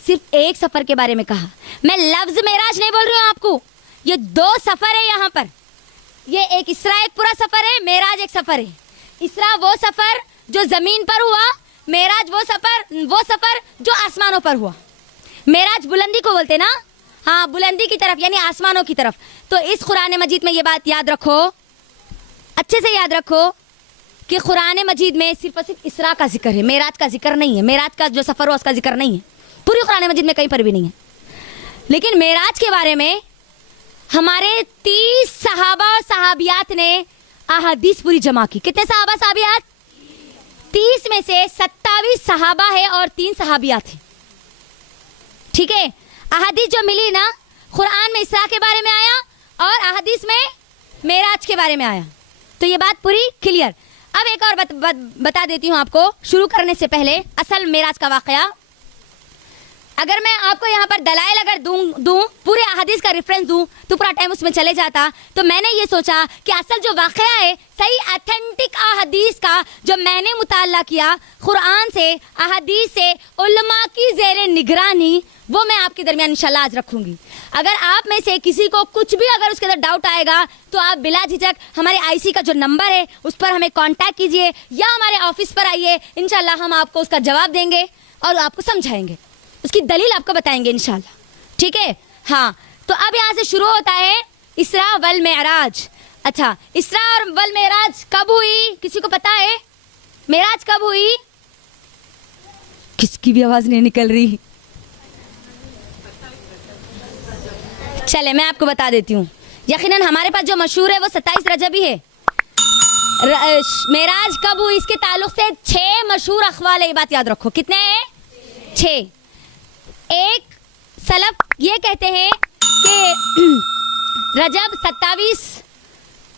صرف ایک سفر کے بارے میں کہا. میں لفظ معراج نہیں بول رہی ہوں آپ کو، یہ 2 سفر ہے یہاں پر. یہ ایک اسراء ایک پورا سفر ہے، معراج ایک سفر ہے. اسراء وہ سفر جو زمین پر ہوا، معراج وہ سفر جو آسمانوں پر ہوا. معراج بلندی کو بولتے نا، ہاں بلندی کی طرف یعنی آسمانوں کی طرف. تو اس قرآن مجید میں یہ بات یاد رکھو، اچھے سے یاد رکھو کہ قرآن مجید میں صرف اور صرف اسراء کا ذکر ہے، معراج کا ذکر نہیں ہے. معراج کا جو سفر ہوا اس کا ذکر نہیں ہے، پوری قرآن مجید میں کہیں پر بھی نہیں ہے. لیکن معراج کے بارے میں ہمارے 30 صحابہ اور صحابیات نے احادیث پوری جمع کی. کتنے صحابہ صحابیات؟ 30 میں سے 27 صحابہ ہے اور 3 صحابیات ہیں. ٹھیک ہے، احادیث جو ملی نا، قرآن میں اسراء کے بارے میں آیا اور احادیث میں معراج کے بارے میں آیا. تو یہ بات پوری کلیئر. اب ایک اور بتا دیتی ہوں آپ کو شروع کرنے سے پہلے اصل معراج کا واقعہ. اگر میں آپ کو یہاں پر دلائل اگر دوں پورے احادیث کا ریفرنس دوں تو پورا ٹائم اس میں چلے جاتا. تو میں نے یہ سوچا کہ اصل جو واقعہ ہے صحیح ایتھنٹک احادیث کا جو میں نے مطالعہ کیا قرآن سے، احادیث سے، علماء کی زیر نگرانی، وہ میں آپ کے درمیان انشاءاللہ آج رکھوں گی. اگر آپ میں سے کسی کو کچھ بھی اگر اس کے اندر ڈاؤٹ آئے گا تو آپ بلا جھجک ہمارے IC کا جو نمبر ہے اس پر ہمیں کانٹیکٹ کیجئے یا ہمارے آفس پر آئیے، انشاءاللہ ہم آپ کو اس کا جواب دیں گے اور آپ کو سمجھائیں گے، اس کی دلیل آپ کو بتائیں گے انشاءاللہ. ٹھیک ہے، ہاں. تو اب یہاں سے شروع ہوتا ہے اسراء والمعراج. اچھا، اسراء اور والمعراج کب ہوئی؟ کسی کو پتا ہے معراج کب ہوئی؟ کس کی بھی آواز نہیں نکل رہی. چلے میں آپ کو بتا دیتی ہوں. یقیناً ہمارے پاس جو مشہور ہے وہ 27 رجب ہی ہے. معراج کب ہوئی اس کے تعلق سے 6 مشہور اقوال ہے. یہ بات یاد رکھو. کتنے ہیں؟ 6. ایک سلف یہ کہتے ہیں کہ رجب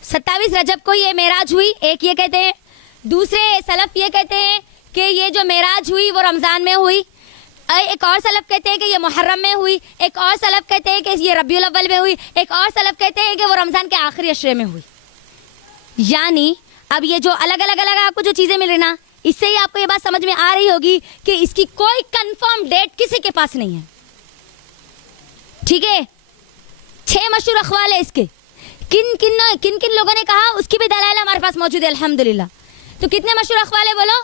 27 رجب کو یہ معراج ہوئی، ایک یہ کہتے ہیں. دوسرے سلف یہ کہتے ہیں کہ یہ جو معراج ہوئی وہ رمضان میں ہوئی. ایک اور سلف کہتے ہیں کہ یہ محرم میں ہوئی. ایک اور سلف کہتے ہیں کہ یہ ربیع الاول میں ہوئی. ایک اور سلف کہتے ہیں کہ وہ رمضان کے آخری عشرے میں ہوئی. یعنی اب یہ جو الگ الگ آپ کو جو چیزیں مل رہی نا، اس سے ہی آپ کو یہ بات سمجھ میں آ رہی ہوگی کہ اس کی کوئی کنفرم ڈیٹ کسی کے پاس نہیں ہے. ٹھیک ہے، 6 مشہور اقوال ہے اس کے. کن کن لوگوں نے کہا اس کی بھی دلائل ہمارے پاس موجود ہے الحمدللہ. تو کتنے مشہور اقوال ہے بولو؟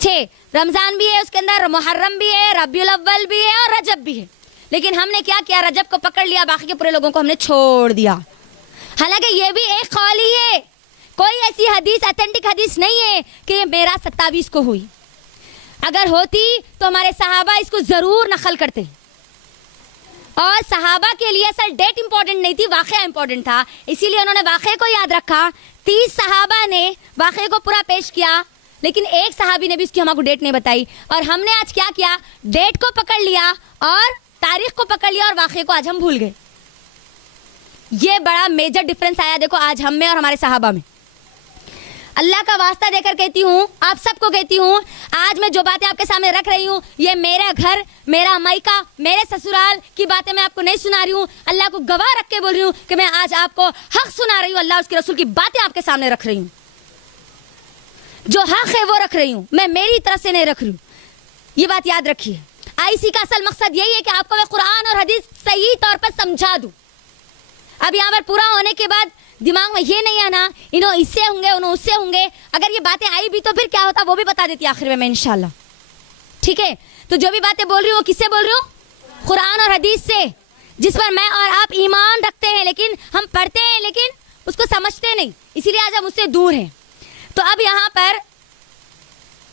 6. رمضان بھی ہے اس کے اندر، محرم بھی ہے، ربیع الاول بھی ہے اور رجب بھی ہے. لیکن ہم نے کیا کیا، رجب کو پکڑ لیا، باقی کے پورے لوگوں کو ہم نے چھوڑ دیا. حالانکہ یہ بھی ایک قول ہی ہے، کوئی ایسی حدیث اتھینٹک حدیث نہیں ہے کہ یہ میرا 27 کو ہوئی. اگر ہوتی تو ہمارے صحابہ اس کو ضرور نقل کرتے. اور صحابہ کے لیے اصل ڈیٹ امپورٹنٹ نہیں تھی، واقعہ امپورٹنٹ تھا، اسی لیے انہوں نے واقعے کو یاد رکھا. 30 صحابہ نے واقعے کو پورا پیش کیا، لیکن ایک صحابی نے بھی اس کی ہمارے کو ڈیٹ نہیں بتائی. اور ہم نے آج کیا کیا، ڈیٹ کو پکڑ لیا اور تاریخ کو پکڑ لیا اور واقعے کو آج ہم بھول گئے. یہ بڑا میجر ڈفرنس آیا دیکھو آج ہم میں اور ہمارے صحابہ میں. اللہ کا واسطہ دے کر کہتی ہوں، آپ سب کو کہتی ہوں، آج میں جو باتیں آپ کے سامنے رکھ رہی ہوں، یہ میرا گھر، میرا مائکہ، میرے سسرال کی باتیں میں آپ کو نہیں سنا رہی ہوں. اللہ کو گواہ رکھ کے بول رہی ہوں کہ میں آج آپ کو حق سنا رہی ہوں. اللہ اس کے رسول کی باتیں آپ کے سامنے رکھ رہی ہوں. جو حق ہے وہ رکھ رہی ہوں، میں میری طرف سے نہیں رکھ رہی ہوں. یہ بات یاد رکھیے. آئی کا اصل مقصد یہی ہے کہ آپ کو میں قرآن اور حدیث صحیح طور پر سمجھا دوں. اب یہاں پر پورا ہونے کے بعد دماغ میں یہ نہیں آنا انہوں اس سے ہوں گے انہوں اس سے ہوں گے. اگر یہ باتیں آئی بھی تو پھر کیا ہوتا وہ بھی بتا دیتی آخر میں انشاءاللہ. ٹھیک ہے، تو جو بھی باتیں بول رہی ہوں کس سے بول رہی ہوں؟ قرآن اور حدیث سے، جس پر میں اور آپ ایمان رکھتے ہیں، لیکن ہم پڑھتے ہیں لیکن اس کو سمجھتے نہیں، اسی لیے آج ہم اس سے دور ہیں. تو اب یہاں پر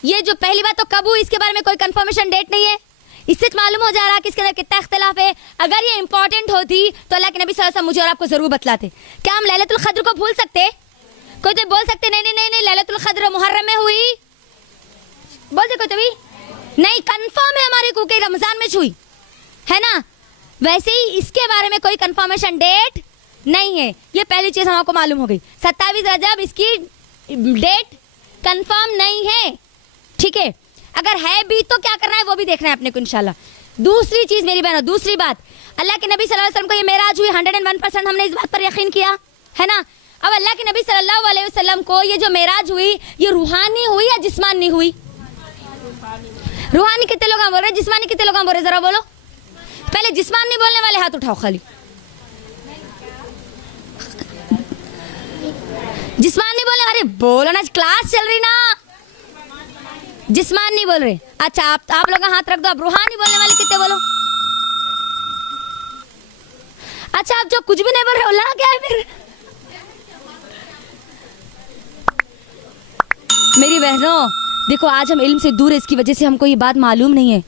یہ جو پہلی بات تو کب ہوئی اس کے بارے میں کوئی کنفرمیشن ڈیٹ نہیں ہے. اس سے معلوم ہو جا رہا کہ اس کے اندر کتنا اختلاف ہے. اگر یہ امپورٹنٹ ہوتی تو اللہ کے نبی صلی اللہ علیہ وسلم مجھے اور آپ کو ضرور بتلاتے. کیا ہم لیلۃ القدر کو بھول سکتے؟ کوئی تو بول سکتے نہیں لیلۃ القدر محرم میں ہوئی، بول دے کوئی تو بھی نہیں. کنفرم ہے ہماری کو کہ رمضان میں ہوئی ہے نا. ویسے ہی اس کے بارے میں کوئی کنفرمیشن ڈیٹ نہیں ہے. یہ پہلی چیز ہم آپ کو معلوم ہو گئی. 27 رجب اس کی ڈیٹ کنفرم نہیں ہے. ٹھیک ہے، اگر ہے بھی تو کیا کرنا ہے وہ بھی دیکھنا ہے اپنے کو انشاءاللہ. دوسری چیز میری بہنوں، دوسری بات، اللہ کے نبی صلی اللہ علیہ وسلم کو یہ معراج ہوئی 101% ہم نے اس بات پر یقین کیا ہے نا. اب اللہ کے نبی صلی اللہ علیہ وسلم کو یہ جو معراج ہوئی یہ روحانی ہوئی یا جسمانی ہوئی؟ روحانی کتنے لوگ بول رہے ہیں؟ جسمانی کتنے لوگ بول رہے ہیں؟ ذرا بولو. پہلے جسمانی بولنے والے ہاتھ اٹھاؤ خالی. جسمانی بولے، ارے بولو نا، کلاس چل رہی نا. جسمانی بول رہے، اچھا آپ لوگ ہاتھ رکھ دو. اب روحانی بولنے والے کتنے بولو. اچھا آپ جو کچھ بھی نہیں بول رہے اللہ کیا ہے پھر؟ میری بہنوں دیکھو آج ہم علم سے دور ہے، اس کی وجہ سے ہم کو یہ بات معلوم نہیں ہے.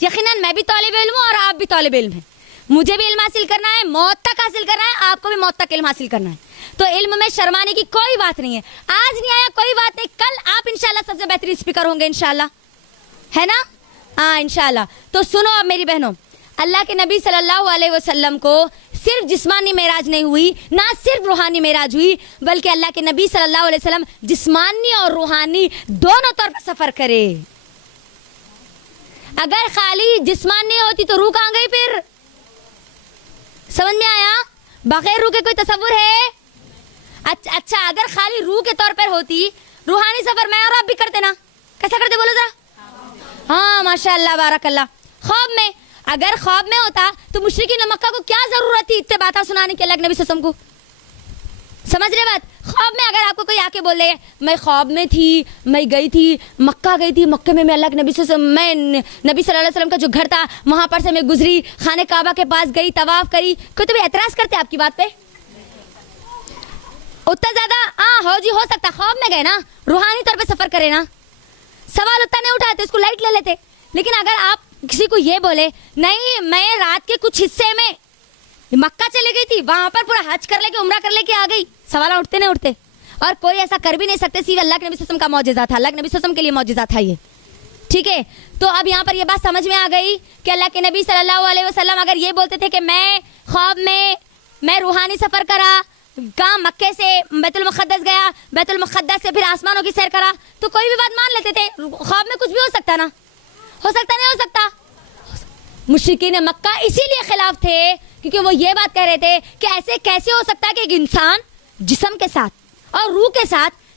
یقیناً میں بھی طالب علم ہوں اور آپ بھی طالب علم ہیں. مجھے بھی علم حاصل کرنا ہے، موت تک حاصل کرنا ہے، آپ کو بھی موت تک علم حاصل کرنا ہے. تو علم میں شرمانے کی کوئی بات نہیں ہے. آج نہیں آیا کوئی بات نہیں، کل آپ انشاءاللہ سب سے بہترین اسپیکر ہوں گے انشاءاللہ، ہے نا؟ ہاں انشاءاللہ. تو سنو اب میری بہنوں، اللہ کے نبی صلی اللہ علیہ وسلم کو صرف جسمانی معراج نہیں ہوئی، نہ صرف روحانی معراج ہوئی، بلکہ اللہ کے نبی صلی اللہ علیہ وسلم جسمانی اور روحانی دونوں طور پر سفر کرے. اگر خالی جسمانی ہوتی تو روح کہاں گئی پھر؟ سمجھ میں آیا؟ بغیر روح کے کوئی تصور ہے؟ اچھا اگر خالی روح کے طور پر ہوتی، روحانی سفر میں اور آپ بھی کرتے نا. کیسا کرتے بولو ذرا؟ ہاں ماشاءاللہ بارک اللہ. خواب میں، اگر خواب میں ہوتا تو مشرکین مکہ کو کیا ضرورت تھی اتنے باتیں سنانے کے اللہ کے نبی صلی اللہ علیہ وسلم کو؟ سمجھ رہے بات؟ خواب میں اگر آپ کو کوئی آ کے بول دے میں خواب میں تھی، میں گئی تھی مکہ، گئی تھی مکہ میں اللہ کے نبی صلی اللہ علیہ وسلم، میں نبی صلی اللہ علیہ وسلم کا جو گھر تھا وہاں پر سے میں گزری، خانہ کعبہ کے پاس گئی، طواف کری، کوئی تو بھی اعتراض کرتے آپ کی بات پہ؟ اتنا زیادہ ہو جی، ہو سکتا خواب میں گئے نا، روحانی طور پہ سفر کرے نا، سوال اتنا نہیں اٹھاتے، اس کو لائٹ لے لیتے. لیکن اگر آپ کسی کو یہ بولے نہیں میں رات کے کچھ حصے میں مکہ چلے گئی تھی، وہاں پر پورا حج کر لے کے عمرہ کر لے کے آ گئی، سوال اٹھتے نہیں اٹھتے. اور کوئی ایسا کر بھی نہیں سکتے، صرف اللہ کے نبی صلی اللہ علیہ وسلم کا معجزہ تھا، اللہ کے نبی صلی اللہ علیہ وسلم کے لیے معجزہ تھا یہ. ٹھیک ہے، تو اب یہاں پر یہ بات سمجھ میں آ گئی کہ اللہ کے نبی صلی اللہ علیہ وسلم اگر یہ بولتے تھے کہ میں خواب میں روحانی سفر کرا، کہاں مکے سے بیت المقدس گیا، بیت المقدس سے پھر آسمانوں کی سیر کرا، تو کوئی بھی بات مان لیتے تھے. خواب میں کچھ بھی ہو سکتا نا، ہو سکتا نہیں ہو سکتا. مشرکین مکہ اسی لیے خلاف تھے کیونکہ وہ یہ بات کہہ رہے تھے کہ ایسے کیسے ہو سکتا ہے کہ ایک انسان جسم کے ساتھ اور روح کے ساتھ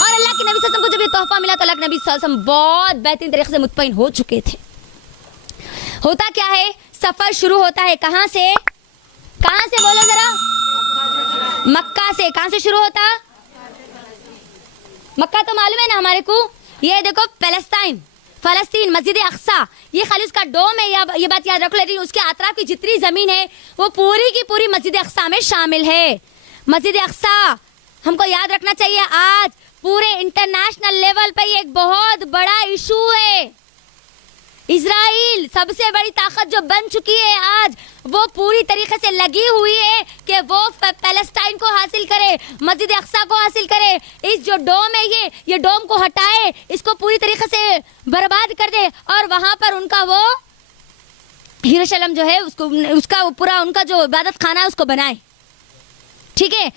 اور اللہ کے نبی صلی اللہ علیہ وسلم کو جب یہ تحفہ ملا تو اللہ کے نبی صلی اللہ علیہ وسلم بہت بہترین طریقے سے مطمئن ہو چکے تھے. ہوتا کیا ہے, سفر شروع ہوتا ہے کہاں سے بولو ذرا, مکہ سے. کہاں سے شروع ہوتا؟ مکہ تو معلوم ہے نا ہمارے کو, یہ دیکھو فلسطین, مسجد اقصیٰ, یہ خالی اس کا ڈوم ہے, یہ بات یاد رکھو, لیکن اس کے اطراف کی جتنی زمین ہے وہ پوری کی پوری مسجد اقصیٰ میں شامل ہے. مسجد اقصیٰ ہم کو یاد رکھنا چاہیے, آج پورے انٹرنیشنل لیول پہ یہ ایک بہت بڑا ایشو ہے. اسرائیل سب سے بڑی طاقت جو بن چکی ہے آج, وہ پوری طریقے سے لگی ہوئی ہے کہ وہ فلسطین کو حاصل کرے, مسجد اقصیٰ کو حاصل کرے. اس جو ڈوم ہے یہ ڈوم کو ہٹائے, اس کو پوری طریقے سے برباد کر دے, اور وہاں پر ان کا وہ یروشلم جو ہے اس کا پورا ان کا جو عبادت خانہ ہے اس کو بنائے. ٹھیک ہے,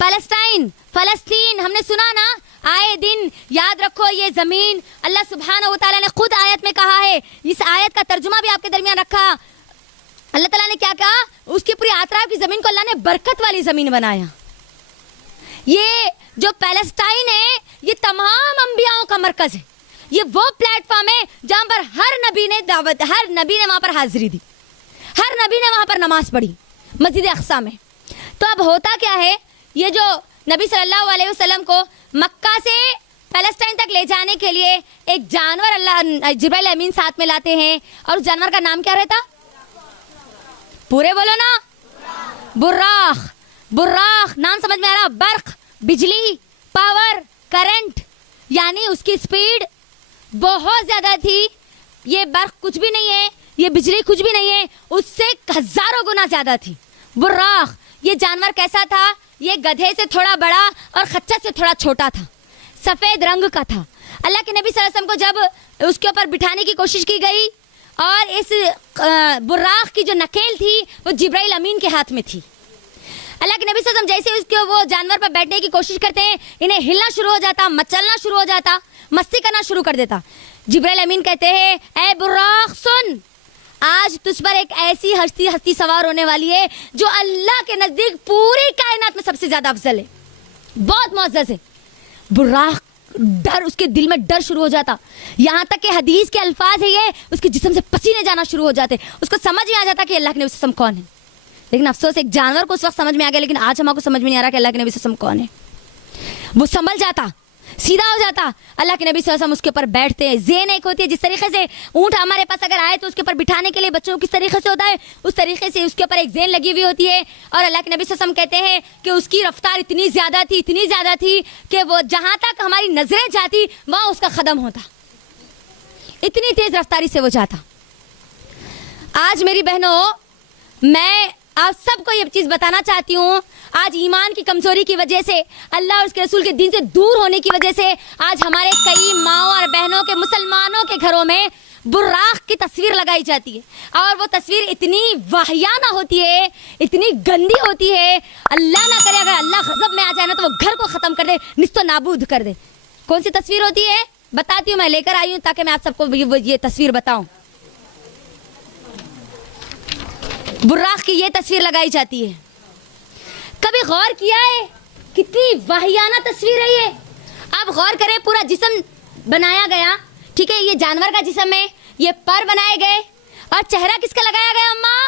فلسطین ہم نے سنا نا, آئے دن یاد رکھو یہ زمین اللہ سبحانہ و تعالیٰ نے خود آیت میں کہا ہے. اس آیت کا ترجمہ بھی آپ کے درمیان رکھا. اللہ تعالیٰ نے کیا کہا, اس کی پوری اطراف کی زمین کو اللہ نے برکت والی زمین بنایا. یہ جو پیلسٹائن ہے یہ تمام انبیاءوں کا مرکز ہے. یہ وہ پلیٹ فارم ہے جہاں پر ہر نبی نے وہاں پر حاضری دی, ہر نبی نے وہاں پر نماز پڑھی مسجد اقصیٰ میں. تو اب ہوتا کیا ہے, یہ جو نبی صلی اللہ علیہ وسلم کو مکہ سے پیلسٹائن تک لے جانے کے لیے ایک جانور اللہ جبرائیل امین ساتھ میں لاتے ہیں, اور اس جانور کا نام کیا رہتا؟ پورے بولو نا, براق. نام سمجھ میں آ رہا؟ برق, بجلی, پاور, کرنٹ, یعنی اس کی سپیڈ بہت زیادہ تھی. یہ برق کچھ بھی نہیں ہے, یہ بجلی کچھ بھی نہیں ہے, اس سے ہزاروں گنا زیادہ تھی. براق یہ جانور کیسا تھا؟ یہ گدھے سے تھوڑا بڑا اور خچر سے تھوڑا چھوٹا تھا, سفید رنگ کا تھا. اللہ کے نبی صلی اللہ علیہ وسلم کو جب اس کے اوپر بٹھانے کی کوشش کی گئی, اور اس براق کی جو نکیل تھی وہ جبرائیل امین کے ہاتھ میں تھی. اللہ کے نبی صلی اللہ علیہ وسلم جیسے اس کے وہ جانور پر بیٹھنے کی کوشش کرتے ہیں, انہیں ہلنا شروع ہو جاتا, مچلنا شروع ہو جاتا, مستی کرنا شروع کر دیتا. جبرائیل امین کہتے ہیں, اے براق سن, آج تجھ پر ایک ایسی ہستی سوار ہونے والی ہے جو اللہ کے نزدیک پوری کائنات میں سب سے زیادہ افضل ہے, بہت معزز ہے. براق ڈر, اس کے دل میں ڈر شروع ہو جاتا, یہاں تک کہ حدیث کے الفاظ ہے یہ, اس کے جسم سے پسینے جانا شروع ہو جاتے. اس کو سمجھ میں آ جاتا کہ اللہ کے نبی صلی اللہ علیہ وسلم کون ہے. لیکن افسوس ایک جانور کو اس وقت سمجھ میں آ گیا, لیکن آج ہم کو سمجھ میں نہیں آ رہا کہ اللہ کے نبی صلی اللہ علیہ وسلم کون ہے. وہ سنبھل جاتا, سیدھا ہو جاتا. اللہ کے نبی صلی اللہ علیہ وسلم اس کے اوپر بیٹھتے ہیں. ذہن ایک ہوتی ہے, جس طریقے سے اونٹ ہمارے پاس اگر آئے تو اس کے اوپر بٹھانے کے لیے بچوں کو کس طریقے سے ہوتا ہے, اس طریقے سے اس کے اوپر ایک ذہن لگی ہوئی ہوتی ہے. اور اللہ کے نبی صلی اللہ علیہ وسلم کہتے ہیں کہ اس کی رفتار اتنی زیادہ تھی کہ وہ جہاں تک ہماری نظریں جاتی وہاں اس کا قدم ہوتا, اتنی تیز رفتاری سے وہ جاتا. آج میری بہنوں, میں آپ سب کو یہ چیز بتانا چاہتی ہوں, آج ایمان کی کمزوری کی وجہ سے, اللہ اور اس کے رسول کے دین سے دور ہونے کی وجہ سے, آج ہمارے کئی ماؤں اور بہنوں کے, مسلمانوں کے گھروں میں براق کی تصویر لگائی جاتی ہے, اور وہ تصویر اتنی واہیانہ ہوتی ہے, اتنی گندی ہوتی ہے, اللہ نہ کرے اگر اللہ غضب میں آ جائے نا تو وہ گھر کو ختم کر دے, نیست و نابود کر دے. کون سی تصویر ہوتی ہے بتاتی ہوں, میں لے کر آئی ہوں تاکہ میں آپ سب کو یہ تصویر بتاؤں. براق کی یہ تصویر لگائی جاتی ہے. کبھی غور کیا ہے کتنی واہیانہ تصویر ہے یہ؟ آپ غور کریں, پورا جسم بنایا گیا, ٹھیک ہے, یہ جانور کا جسم ہے, یہ پر بنائے گئے, اور چہرہ کس کا لگایا گیا اماں؟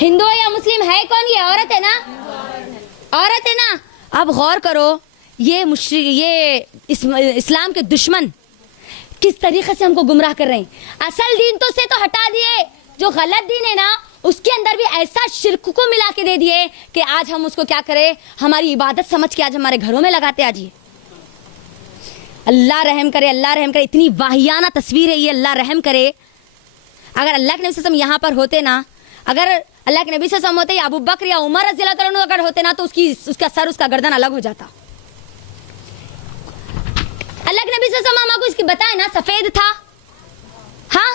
ہندو یا مسلم ہے کون؟ یہ عورت ہے نا, عورت ہے نا. اب غور کرو, یہ اسلام کے دشمن کس طریقے سے ہم کو گمراہ کر رہے ہیں. اصل دین تو سے تو ہٹا دیے, جو غلط دین ہے نا اس کے اندر بھی ایسا شرک کو ملا کے دے دیے کہ آج ہم اس کو کیا کریں, ہماری عبادت سمجھ کے آج ہمارے گھروں میں لگاتے. آج یہ اللہ رحم کرے, اللہ رحم کرے, اتنی واہیانہ تصویر ہے یہ, اللہ رحم کرے. اگر اللہ کے نبی صلی اللہ علیہ وسلم یہاں پر ہوتے نا, اگر اللہ کے نبی صلی اللہ علیہ وسلم ہوتے یا ابو بکر یا عمر رضی اللہ تعالیٰ عنہ اگر ہوتے نا تو اس کا سر, اس کا گردن الگ ہو جاتا. اللہ کے نبی صلی اللہ علیہ وسلم کو اس کی بتائے نا سفید تھا, ہاں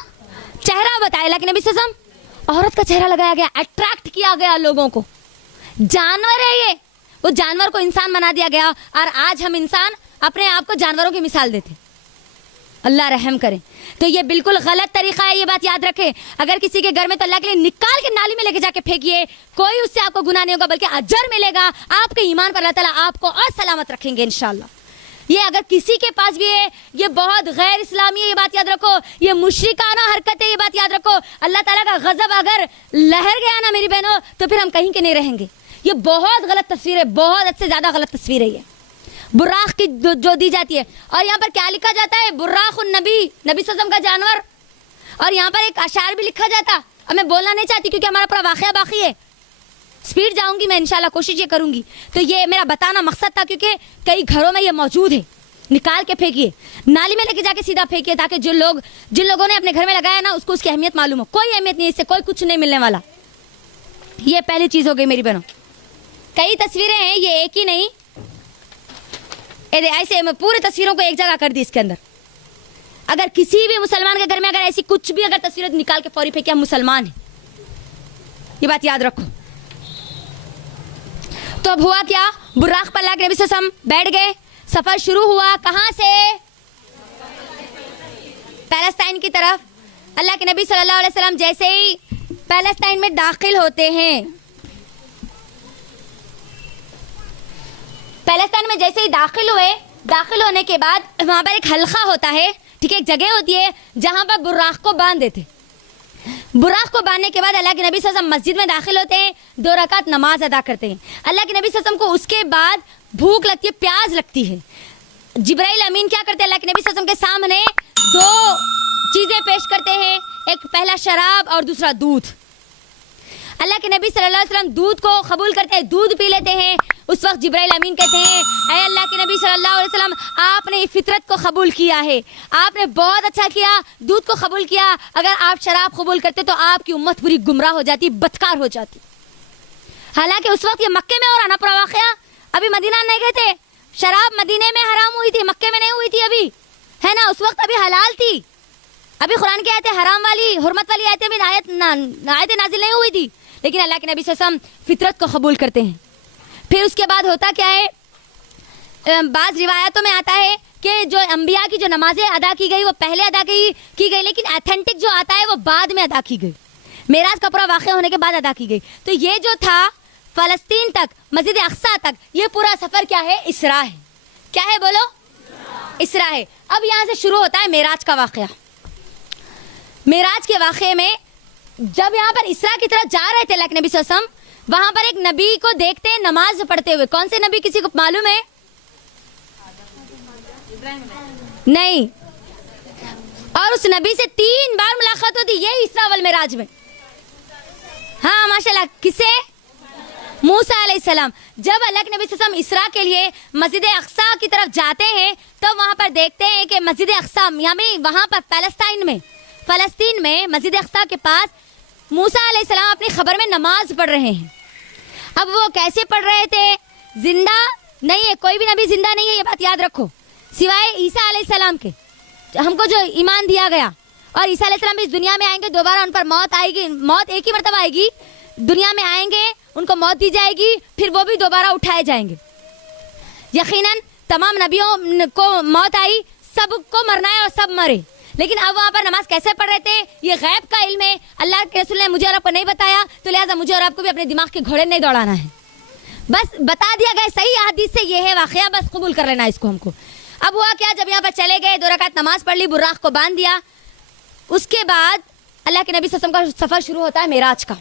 چہرہ بتائے اللہ کے نبی صلی اللہ علیہ وسلم, عورت کا چہرہ لگایا گیا, اٹریکٹ کیا گیا لوگوں کو. جانور ہے یہ, وہ جانور کو انسان بنا دیا گیا, اور آج ہم انسان اپنے آپ کو جانوروں کی مثال دیتے. اللہ رحم کرے. تو یہ بالکل غلط طریقہ ہے, یہ بات یاد رکھیں. اگر کسی کے گھر میں تو اللہ کے لیے نکال کے نالی میں لے کے جا کے پھینکیے, کوئی اس سے آپ کو گناہ نہیں ہوگا بلکہ اجر ملے گا. آپ کے ایمان پر اللہ تعالیٰ آپ کو اور سلامت رکھیں گے انشاءاللہ. یہ اگر کسی کے پاس بھی ہے یہ بہت غیر اسلامی ہے, یہ بات یاد رکھو, یہ مشرکانہ حرکت ہے, یہ بات یاد رکھو. اللہ تعالیٰ کا غضب اگر لہر گیا نا میری بہنوں تو پھر ہم کہیں کے نہیں رہیں گے. یہ بہت غلط تصویر ہے, بہت حد سے زیادہ غلط تصویر ہے یہ براق کی جو دی جاتی ہے. اور یہاں پر کیا لکھا جاتا ہے؟ براق النبی, نبی صلی اللہ علیہ وسلم کا جانور. اور یہاں پر ایک اشعار بھی لکھا جاتا. اب میں بولنا نہیں چاہتی کیونکہ ہمارا پورا واقعہ باقی ہے, سپیڈ جاؤں گی میں انشاءاللہ, کوشش یہ کروں گی. تو یہ میرا بتانا مقصد تھا کیونکہ کئی گھروں میں یہ موجود ہے. نکال کے پھینکیے, نالی میں لے کے جا کے سیدھا پھینکیے, تاکہ جن لوگوں نے اپنے گھر میں لگایا نا اس کو اس کی اہمیت معلوم ہو. کوئی اہمیت نہیں, اس سے کوئی کچھ نہیں ملنے والا. یہ پہلی چیز ہو گئی میری بہنوں. کئی تصویریں ہیں, یہ ایک ہی نہیں, ایسے میں پوری تصویروں کو ایک جگہ کر دی اس کے اندر. اگر کسی بھی مسلمان کے گھر میں اگر ایسی کچھ بھی اگر تصویریں نکال کے فوری پھینکے, ہم مسلمان ہیں, یہ بات یاد رکھو. تو اب ہوا کیا؟ براق پر اللہ کے نبی صلی اللہ علیہ وسلم بیٹھ گئے. سفر شروع ہوا کہاں سے؟ پیلسٹائن کی طرف. اللہ کے نبی صلی اللہ علیہ وسلم جیسے ہی پیلسٹائن میں داخل ہوتے ہیں, پیلسٹائن میں جیسے ہی داخل ہوئے, داخل ہونے کے بعد وہاں پر ایک حلقہ ہوتا ہے, ٹھیک ہے, ایک جگہ ہوتی ہے جہاں پر براق کو باندھ دیتے. براق کو باندھنے کے بعد اللہ کے نبی صلی اللہ علیہ وسلم مسجد میں داخل ہوتے ہیں, 2 رکعت نماز ادا کرتے ہیں. اللہ کے نبی صلی اللہ علیہ وسلم کو اس کے بعد بھوک لگتی ہے, پیاس لگتی ہے. جبرائیل امین کیا کرتے ہیں؟ اللہ کے نبی صلی اللہ علیہ وسلم کے سامنے 2 چیزیں پیش کرتے ہیں, ایک پہلا شراب اور دوسرا دودھ. اللہ کے نبی صلی اللہ علیہ وسلم دودھ کو قبول کرتے ہیں, دودھ پی لیتے ہیں. اس وقت جبرائیل امین کہتے ہیں, اے اللہ کے نبی صلی اللہ علیہ وسلم, آپ نے فطرت کو قبول کیا ہے, آپ نے بہت اچھا کیا, دودھ کو قبول کیا. اگر آپ شراب قبول کرتے تو آپ کی امت پوری گمراہ ہو جاتی, بدکار ہو جاتی. حالانکہ اس وقت یہ مکے میں ہو رہا نا پورا واقعہ, ابھی مدینہ نہیں گئے تھے. شراب مدینے میں حرام ہوئی تھی, مکے میں نہیں ہوئی تھی ابھی, ہے نا. اس وقت ابھی حلال تھی, ابھی قرآن کی آیتیں حرام والی, حرمت والی آیتیں بھی آیتیں نازل نہیں ہوئی تھی. لیکن اللہ کے نبی صلی اللہ علیہ وسلم فطرت کو قبول کرتے ہیں. پھر اس کے بعد ہوتا کیا ہے؟ بعض روایتوں میں آتا ہے کہ جو انبیاء کی جو نمازیں ادا کی گئی وہ پہلے ادا کی گئی, لیکن ایتھنٹک جو آتا ہے وہ بعد میں ادا کی گئی, معراج کا پورا واقعہ ہونے کے بعد ادا کی گئی. تو یہ جو تھا فلسطین تک, مسجد اقصیٰ تک, یہ پورا سفر کیا ہے؟ اسراء ہے. کیا ہے بولو؟ اسراء ہے. اب یہاں سے شروع ہوتا ہے معراج کا واقعہ. معراج کے واقعے میں جب یہاں پر اسراء کی طرف جا رہے تھے اللہ کے نبی صلی اللہ علیہ وسلم, وہاں پر ایک نبی کو دیکھتے ہیں نماز پڑھتے ہوئے. کون سے نبی, کسی کو معلوم ہے؟ نہیں. اور اس نبی سے 3 بار ملاقات ہوتی, یہی اسراء والمعراج میں. ہاں ماشاءاللہ. کس سے؟ موسیٰ علیہ السلام. جب اللہ کے نبی صلی اللہ علیہ وسلم اسراء کے لیے مسجد اقصیٰ کی طرف جاتے ہیں تو وہاں پر دیکھتے ہیں کہ مسجد اقصیٰ, یعنی وہاں پر فلسطین میں مسجد اقصیٰ کے پاس موسیٰ علیہ السلام اپنی خبر میں نماز پڑھ رہے ہیں. اب وہ کیسے پڑھ رہے تھے؟ زندہ نہیں ہے, کوئی بھی نبی زندہ نہیں ہے, یہ بات یاد رکھو, سوائے عیسیٰ علیہ السلام کے, ہم کو جو ایمان دیا گیا. اور عیسیٰ علیہ السلام بھی اس دنیا میں آئیں گے, دوبارہ ان پر موت آئے گی, موت ایک ہی مرتبہ آئے گی. دنیا میں آئیں گے, ان کو موت دی جائے گی, پھر وہ بھی دوبارہ اٹھائے جائیں گے. یقیناً تمام نبیوں کو موت آئی, سب کو مرنا ہے اور سب مرے. لیکن اب وہاں پر نماز کیسے پڑھ رہے تھے یہ غیب کا علم ہے, اللہ کے رسول نے مجھے اور آپ کو نہیں بتایا, تو لہٰذا مجھے اور آپ کو بھی اپنے دماغ کے گھوڑے نہیں دوڑانا ہے. بس بتا دیا گیا صحیح احادیث سے یہ ہے واقعہ, بس قبول کر لینا اس کو ہم کو. اب ہوا کیا؟ جب یہاں پر چلے گئے, 2 رکعت نماز پڑھ لی, براق کو باندھ دیا. اس کے بعد اللہ کے نبی صلی اللہ علیہ وسلم کا سفر شروع ہوتا ہے معراج کا.